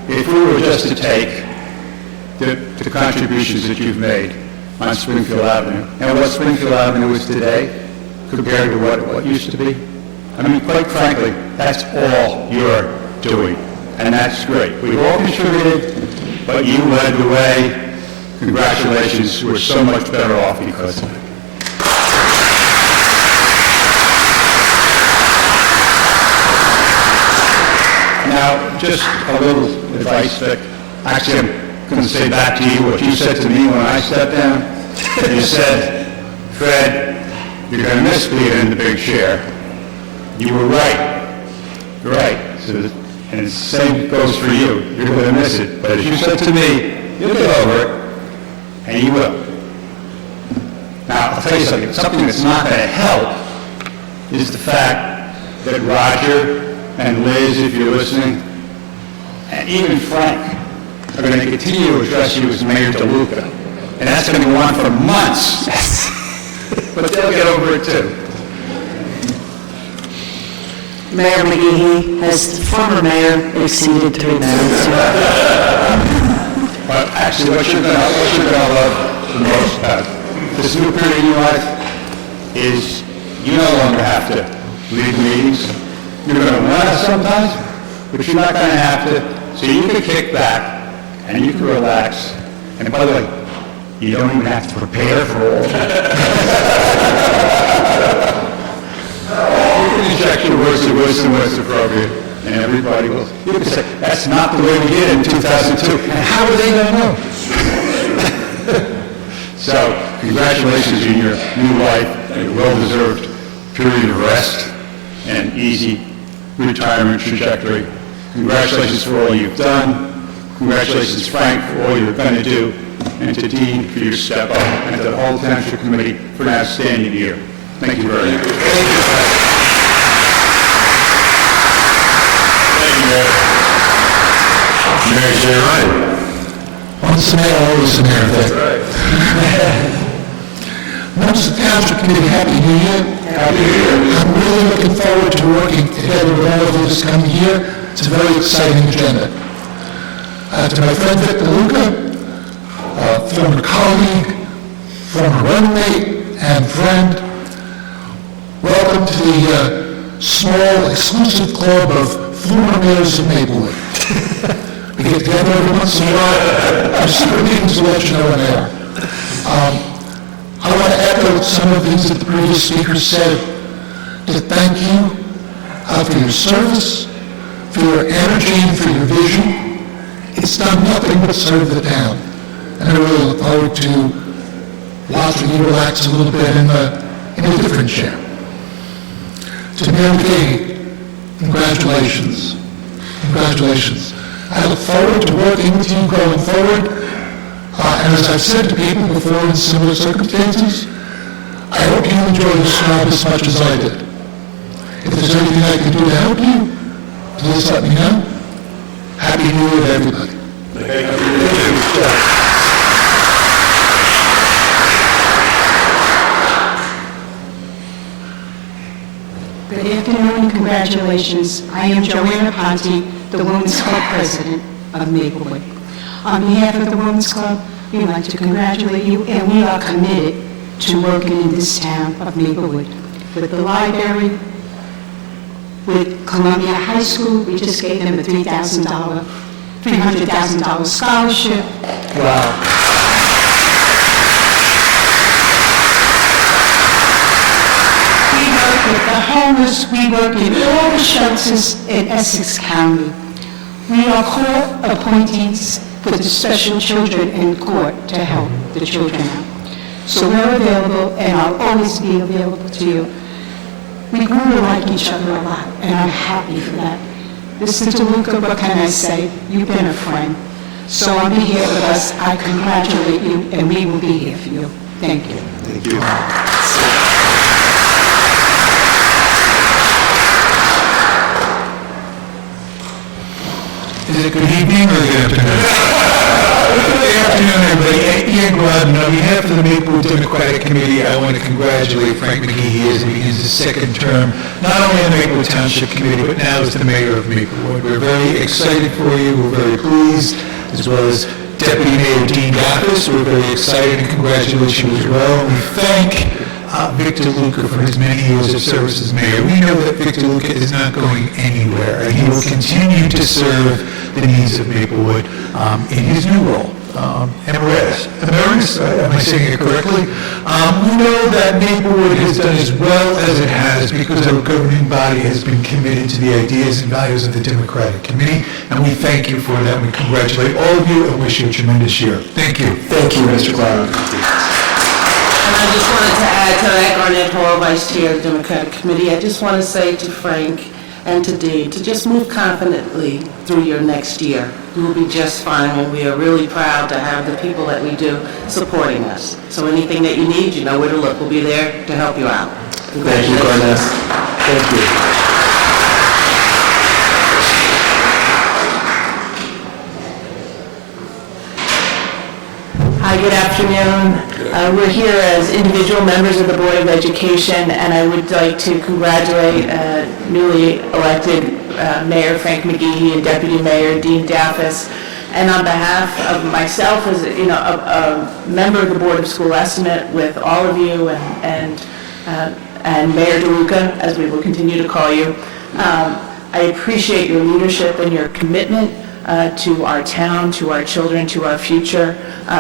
if we were just to take the contributions that you've made on Springfield Avenue, and what Springfield Avenue is today compared to what used to be, I mean, quite frankly, that's all you're doing, and that's great. We've all contributed, but you led the way. Congratulations, we're so much better off because of it. Now, just a little advice, Vic. Actually, I'm going to say back to you what you said to me when I stepped down. You said, Fred, you're going to miss being in the big chair. You were right. You're right. And the same goes for you. You're going to miss it. But as you said to me, you'll get over it, and you will. Now, I'll tell you something that's not going to help is the fact that Roger and Liz, if you're listening, and even Frank, are going to continue to address you as Mayor DeLuca. And that's going to go on for months. But they'll get over it too. Mayor McGehee, has the former mayor exceeded 3 minutes? But actually, what you're going to love the most about this new period in your life is you no longer have to lead meetings. You're going to want to sometimes, but you're not going to have to. So you can kick back and you can relax. And by the way, you don't even have to prepare for all of it. You can inject your words of wisdom when it's appropriate, and everybody will. You can say, that's not the way we did it in 2002. And how are they going to know? So, congratulations in your new life, a well-deserved period of rest and easy retirement trajectory. Congratulations for all you've done. Congratulations, Frank, for all you're going to do, and to Dean for your step up, and to the whole Township Committee for an outstanding year. Thank you very much. Mayor Jerry Ryan. Once a mayor, always a mayor. Members of the Township Committee, Happy New Year. Happy New Year. I'm really looking forward to working together with all of you this coming year. It's a very exciting agenda. To my friend Vic DeLuca, former colleague, former roommate, and friend, welcome to the small, exclusive club of former mayors of Maplewood. We get together every once in a while. Our secret meetings will let you know when they are. I want to echo some of the things that the previous speakers said, to thank you for your service, for your energy, and for your vision. It's done nothing but serve the town. And I really look forward to watching you relax a little bit in a different chair. To Mayor McGee, congratulations. Congratulations. I look forward to working with you going forward. And as I've said to people before in similar circumstances, I hope you enjoy this job as much as I did. If there's anything I can do to help you, please let me know. Happy New Year to everybody. Good afternoon and congratulations. I am Joanna Ponte, the Women's Club President of Maplewood. On behalf of the Women's Club, we'd like to congratulate you, and we are committed to working in this town of Maplewood. With the library, with Columbia High School, we just gave them a $300,000 scholarship. Wow. We work with the homeless, we work in all the shelters in Essex County. We are court appointees for the special children in court to help the children out. So we're available, and I'll always be available to you. We grew to like each other a lot, and I'm happy for that. Mr. DeLuca, what can I say? You've been a friend. So on behalf of us, I congratulate you, and we will be here for you. Thank you. Thank you. Is it good evening or good afternoon? Good afternoon, everybody. Ian Grodin, on behalf of the Maplewood Democratic Committee, I want to congratulate Frank McGee as he begins his second term, not only on the Maplewood Township Committee, but now as the mayor of Maplewood. We're very excited for you. We're very pleased, as well as Deputy Mayor Dean Gaffis. We're very excited and congratulate you as well. We thank Victor Luca for his many years of service as mayor. We know that Victor Luca is not going anywhere, and he will continue to serve the needs of Maplewood in his new role. Emeritus, am I saying it correctly? We know that Maplewood has done as well as it has because our governing body has been committed to the ideas and values of the Democratic Committee, and we thank you for that. We congratulate all of you and wish you a tremendous year. Thank you. Thank you, Mr. Clown. And I just wanted to add to that, Garnett Hall, Vice Chair of the Democratic Committee, I just want to say to Frank and to Dean to just move confidently through your next year. You will be just fine, and we are really proud to have the people that we do supporting us. So anything that you need, you know where to look. We'll be there to help you out. Thank you, Garnett. Thank you. Hi, good afternoon. We're here as individual members of the Board of Education, and I would like to congratulate newly elected Mayor Frank McGee and Deputy Mayor Dean Gaffis. And on behalf of myself, as a member of the Board of School Estimate, with all of you and Mayor DeLuca, as we will continue to call you, I appreciate your leadership and your commitment to our town, to our children, to our future.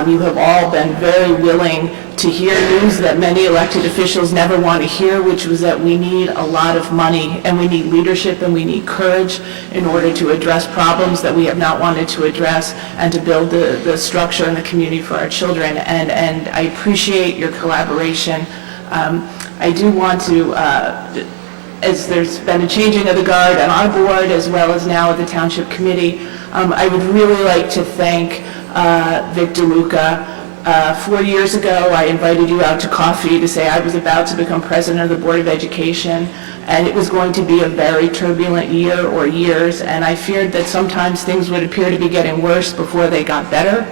You have all been very willing to hear news that many elected officials never want to hear, which was that we need a lot of money, and we need leadership, and we need courage in order to address problems that we have not wanted to address, and to build the structure and the community for our children. And I appreciate your collaboration. I do want to, as there's been a changing of the guard on our board, as well as now at the Township Committee, I would really like to thank Victor Luca. 4 years ago, I invited you out to coffee to say I was about to become president of the Board of Education, and it was going to be a very turbulent year or years, and I feared that sometimes things would appear to be getting worse before they got better.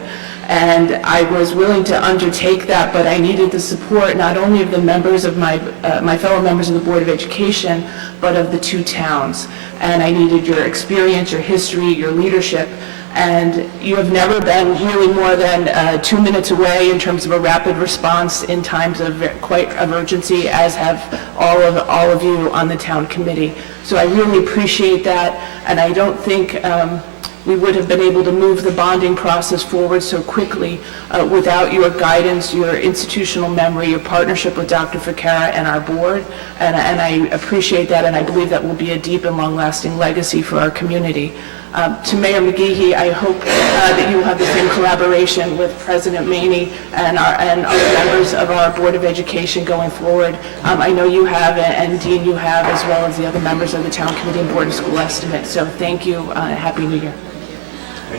And I was willing to undertake that, but I needed the support not only of the members of my fellow members of the Board of Education, but of the two towns. And I needed your experience, your history, your leadership. And you have never been really more than 2 minutes away in terms of a rapid response in times of quite emergency, as have all of you on the town committee. So I really appreciate that, and I don't think we would have been able to move the bonding process forward so quickly without your guidance, your institutional memory, your partnership with Dr. Ficara and our board, and I appreciate that, and I believe that will be a deep and long-lasting legacy for our community. To Mayor McGeehee, I hope that you will have the same collaboration with President Maney and other members of our Board of Education going forward. I know you have, and Dean, you have, as well as the other members of the Town Committee and Board of School Estimate. So thank you, Happy New Year.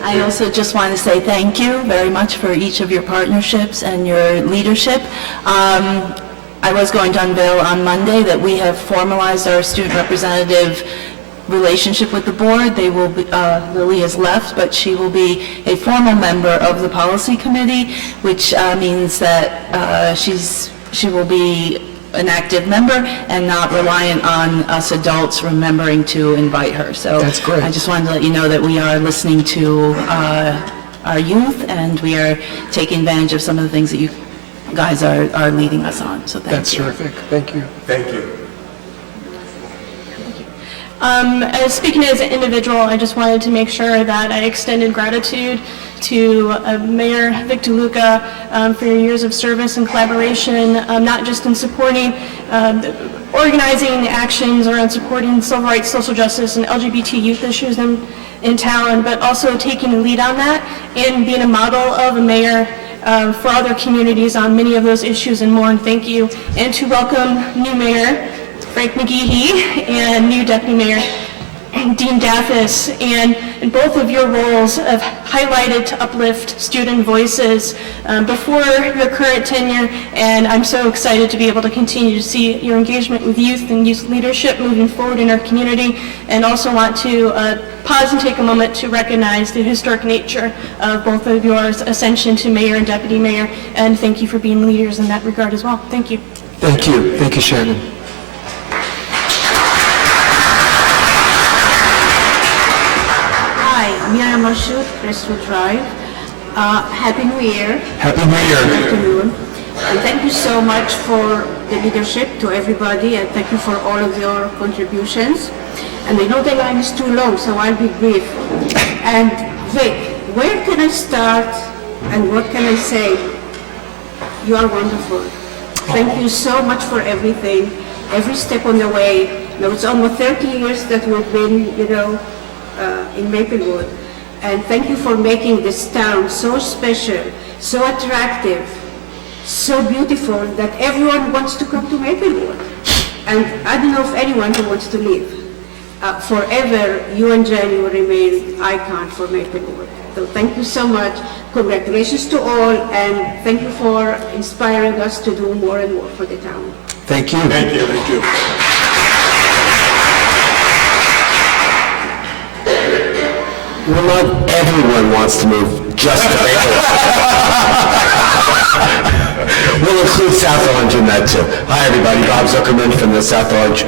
I also just want to say thank you very much for each of your partnerships and your leadership. I was going to unveil on Monday that we have formalized our student representative relationship with the board. They will be, Lily has left, but she will be a formal member of the policy committee, which means that she will be an active member and not reliant on us adults remembering to invite her. So That's great. I just wanted to let you know that we are listening to our youth, and we are taking advantage of some of the things that you guys are leading us on. So thank That's you. terrific. Thank you. Thank you. Speaking as an individual, I just wanted to make sure that I extended gratitude to Mayor Vic DeLuca for your years of service and collaboration, not just in supporting organizing actions around supporting civil rights, social justice, and LGBT youth issues in town, but also taking the lead on that and being a model of a mayor for other communities on many of those issues and more, and thank you. And to welcome new Mayor Frank McGeehee and new Deputy Mayor Dean Daffis, and both of your roles have highlighted to uplift student voices before your current tenure, and I'm so excited to be able to continue to see your engagement with youth and youth leadership moving forward in our community, and also want to pause and take a moment to recognize the historic nature of both of yours ascension to mayor and deputy mayor, and thank you for being leaders in that regard as well. Thank you. Thank you. Thank you, Shannon. Miriam Rashid, Crestwood Drive. Happy New Year. Happy New Year. Good afternoon. And thank you so much for the leadership to everybody, and thank you for all of your contributions. And I know the line is too long, so I'll be brief. And Vic, where can I start and what can I say? You are wonderful. Thank you so much for everything, every step on the way. Now it's almost 30 years that we've been, in Maplewood. And thank you for making this town so special, so attractive, so beautiful that everyone wants to come to Maplewood. And I don't know of anyone who wants to leave. Forever, you and Jenny will remain icon for Maplewood. So thank you so much. Congratulations to all, and thank you for inspiring us to do more and more for the town. Thank you. Thank you. Thank you. Well, not everyone wants to move just to Maplewood. We'll include South Orange in that too. Hi, everybody. Bob Zuckerman from the South Orange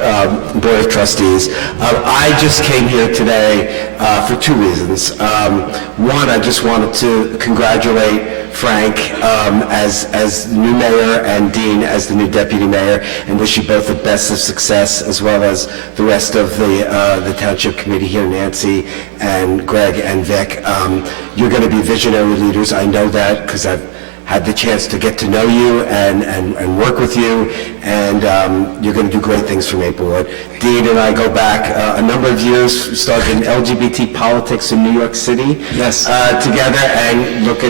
Board of Trustees. I just came here today for two reasons. One, I just wanted to congratulate Frank as the new mayor and Dean as the new deputy mayor, and wish you both the best of success, as well as the rest of the township committee here, Nancy and Greg and Vic. You're going to be visionary leaders. I know that because I've had the chance to get to know you and work with you, and you're going to do great things for Maplewood. Dean and I go back a number of years, started in LGBT politics in New York City. Yes. Together, and look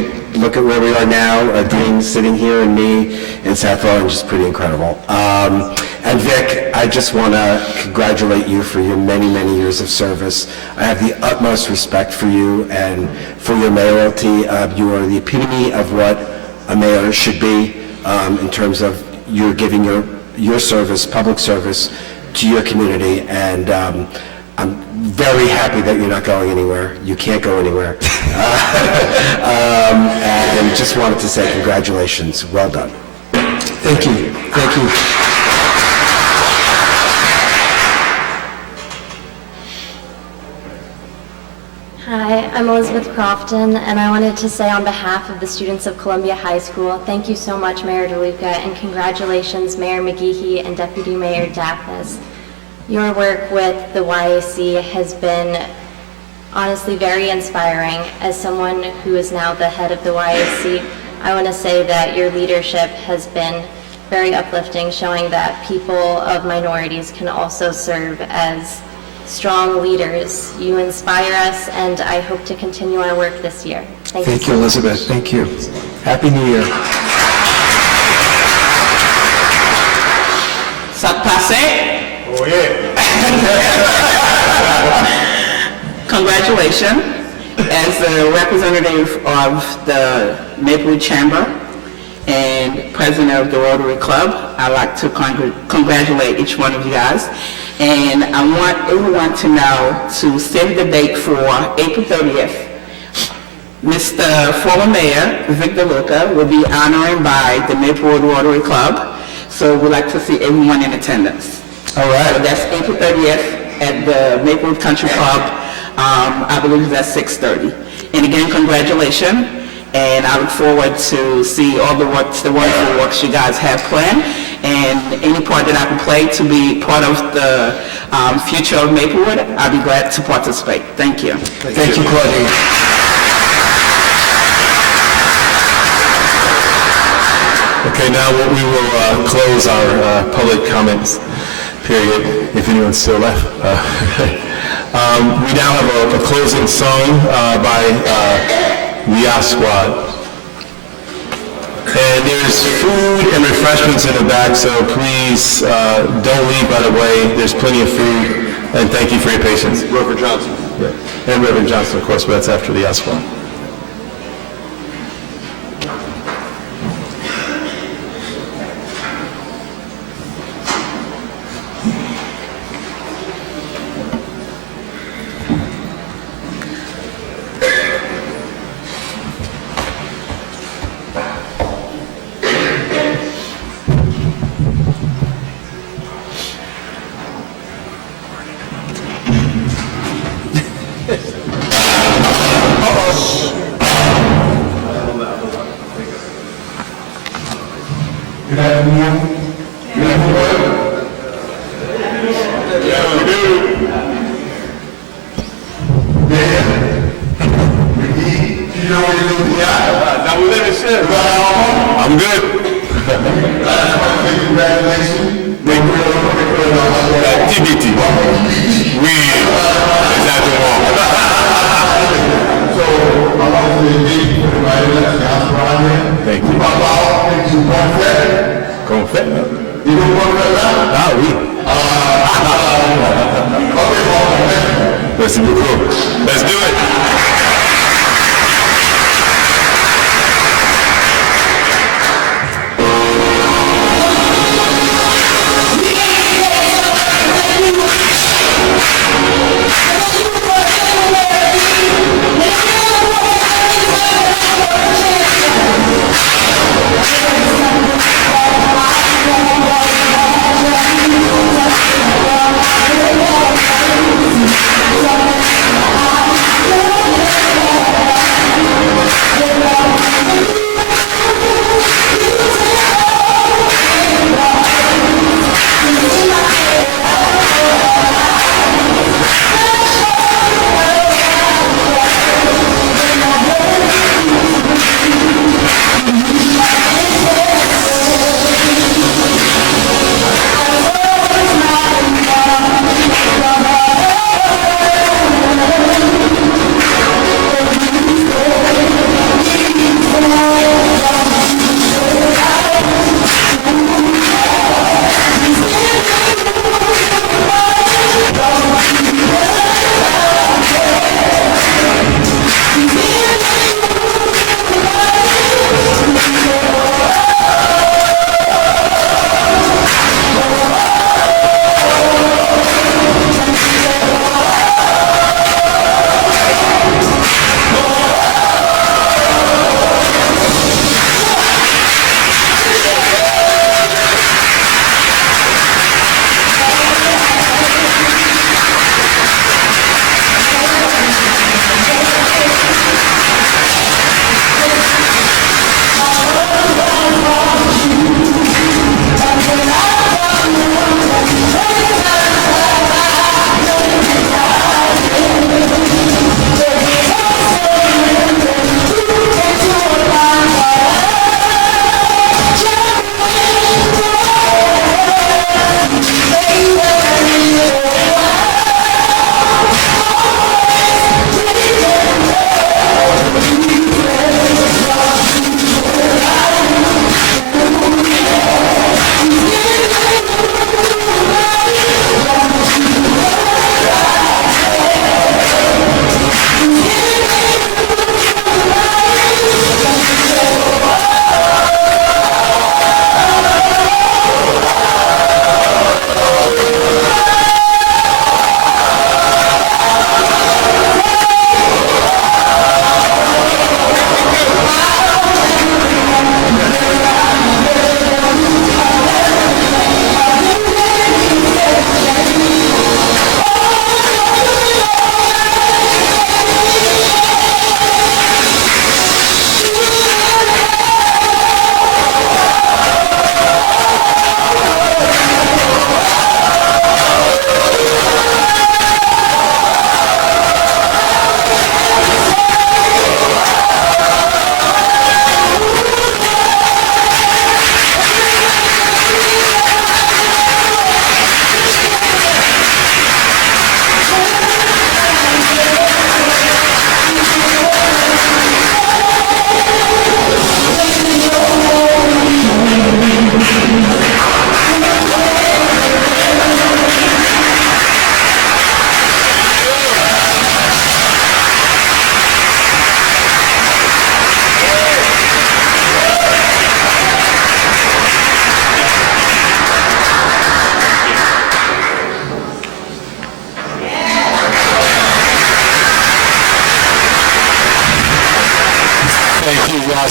at where we are now. Dean sitting here and me in South Orange is pretty incredible. And Vic, I just want to congratulate you for your many, many years of service. I have the utmost respect for you and for your mayoralty. You are the epitome of what a mayor should be in terms of you're giving your service, public service, to your community. And I'm very happy that you're not going anywhere. You can't go anywhere. And just wanted to say congratulations. Well done. Thank you. Thank you. Hi, I'm Elizabeth Crofton, and I wanted to say on behalf of the students of Columbia High School, thank you so much, Mayor DeLuca, and congratulations, Mayor McGeehee and Deputy Mayor Daphnis. Your work with the YAC has been honestly very inspiring. As someone who is now the head of the YAC, I want to say that your leadership has been very uplifting, showing that people of minorities can also serve as strong leaders. You inspire us, and I hope to continue our work this year. Thank you. Thank you, Elizabeth. Thank you. Happy New Year. Ça passe? Oh, yeah. Congratulations. As a representative of the Maplewood Chamber and president of the Rotary Club, I'd like to congratulate each one of you guys. And I want everyone to know to save the date for April 30th. Mr. former Mayor Victor Luca will be honoring by the Maplewood Rotary Club. So we'd like to see everyone in attendance. All right. So that's April 30th at the Maplewood Country Club. I believe that's 6:30. And again, congratulations. And I look forward to see all the wonderful works you guys have planned, and any part that I can play to be part of the future of Maplewood, I'll be glad to participate. Thank you. Thank you, Claudine. Okay, now we will close our public comments period, if anyone's still left. We now have a closing song by the Yacht Squad. And there's food and refreshments in the back, so please don't leave by the way. There's plenty of food, and thank you for your patience. Reverend Johnson. Yeah. And Reverend Johnson, of course, but that's after the Yacht Squad. Good afternoon. Good afternoon. Yeah, we do. Mayor, McGee, you know what you're doing? Yeah, now we let it sit. I'm good. Congratulations. TBT. Oui. Exactement. So, I want to say thank you for inviting us to House Ryan. Thank you. Papa, thank you, Confet. Confet. You know Confet now? Ah oui. Merci beaucoup. Let's do it.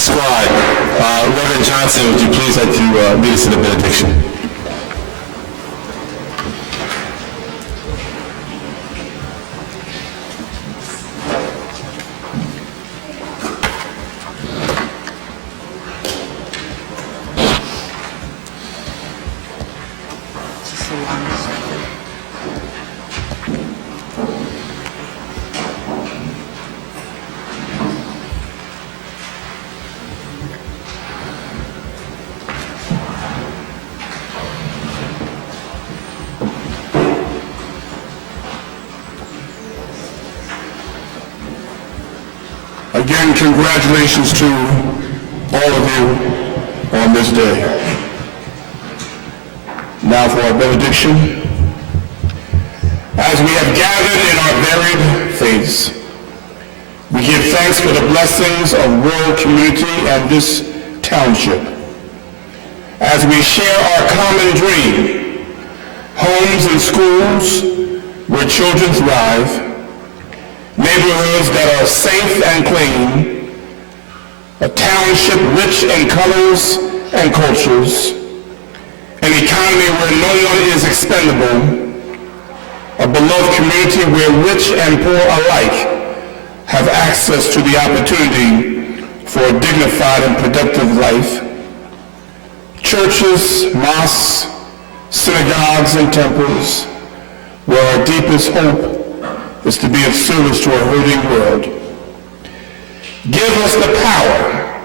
Squad. Reverend Johnson, would you please like to lead us in the benediction? Again, congratulations to all of you on this day. Now for our benediction. As we have gathered in our varied faiths, we give thanks for the blessings of rural community and this township. As we share our common dream, homes and schools where children thrive, neighborhoods that are safe and clean, a township rich in colors and cultures, an economy where no one is expendable, a beloved community where rich and poor alike have access to the opportunity for a dignified and productive life. Churches, mosques, synagogues, and temples, where our deepest hope is to be of service to a hurting world. Give us the power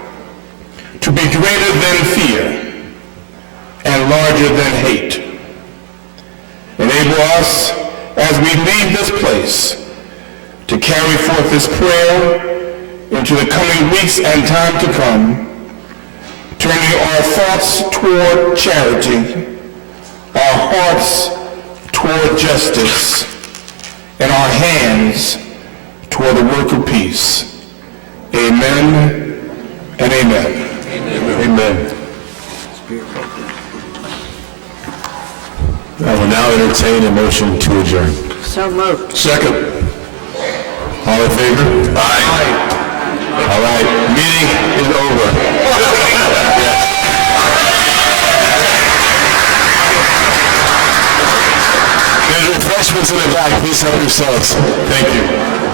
to be greater than fear and larger than hate. Enable us, as we leave this place, to carry forth this prayer into the coming weeks and time to come, turning our thoughts toward charity, our hearts toward justice, and our hands toward the work of peace. Amen and amen. Amen. I will now entertain a motion to adjourn. So moved. Second. All in favor? Aye. All right, meeting is over. There's refreshments in the back. Please help yourselves. Thank you.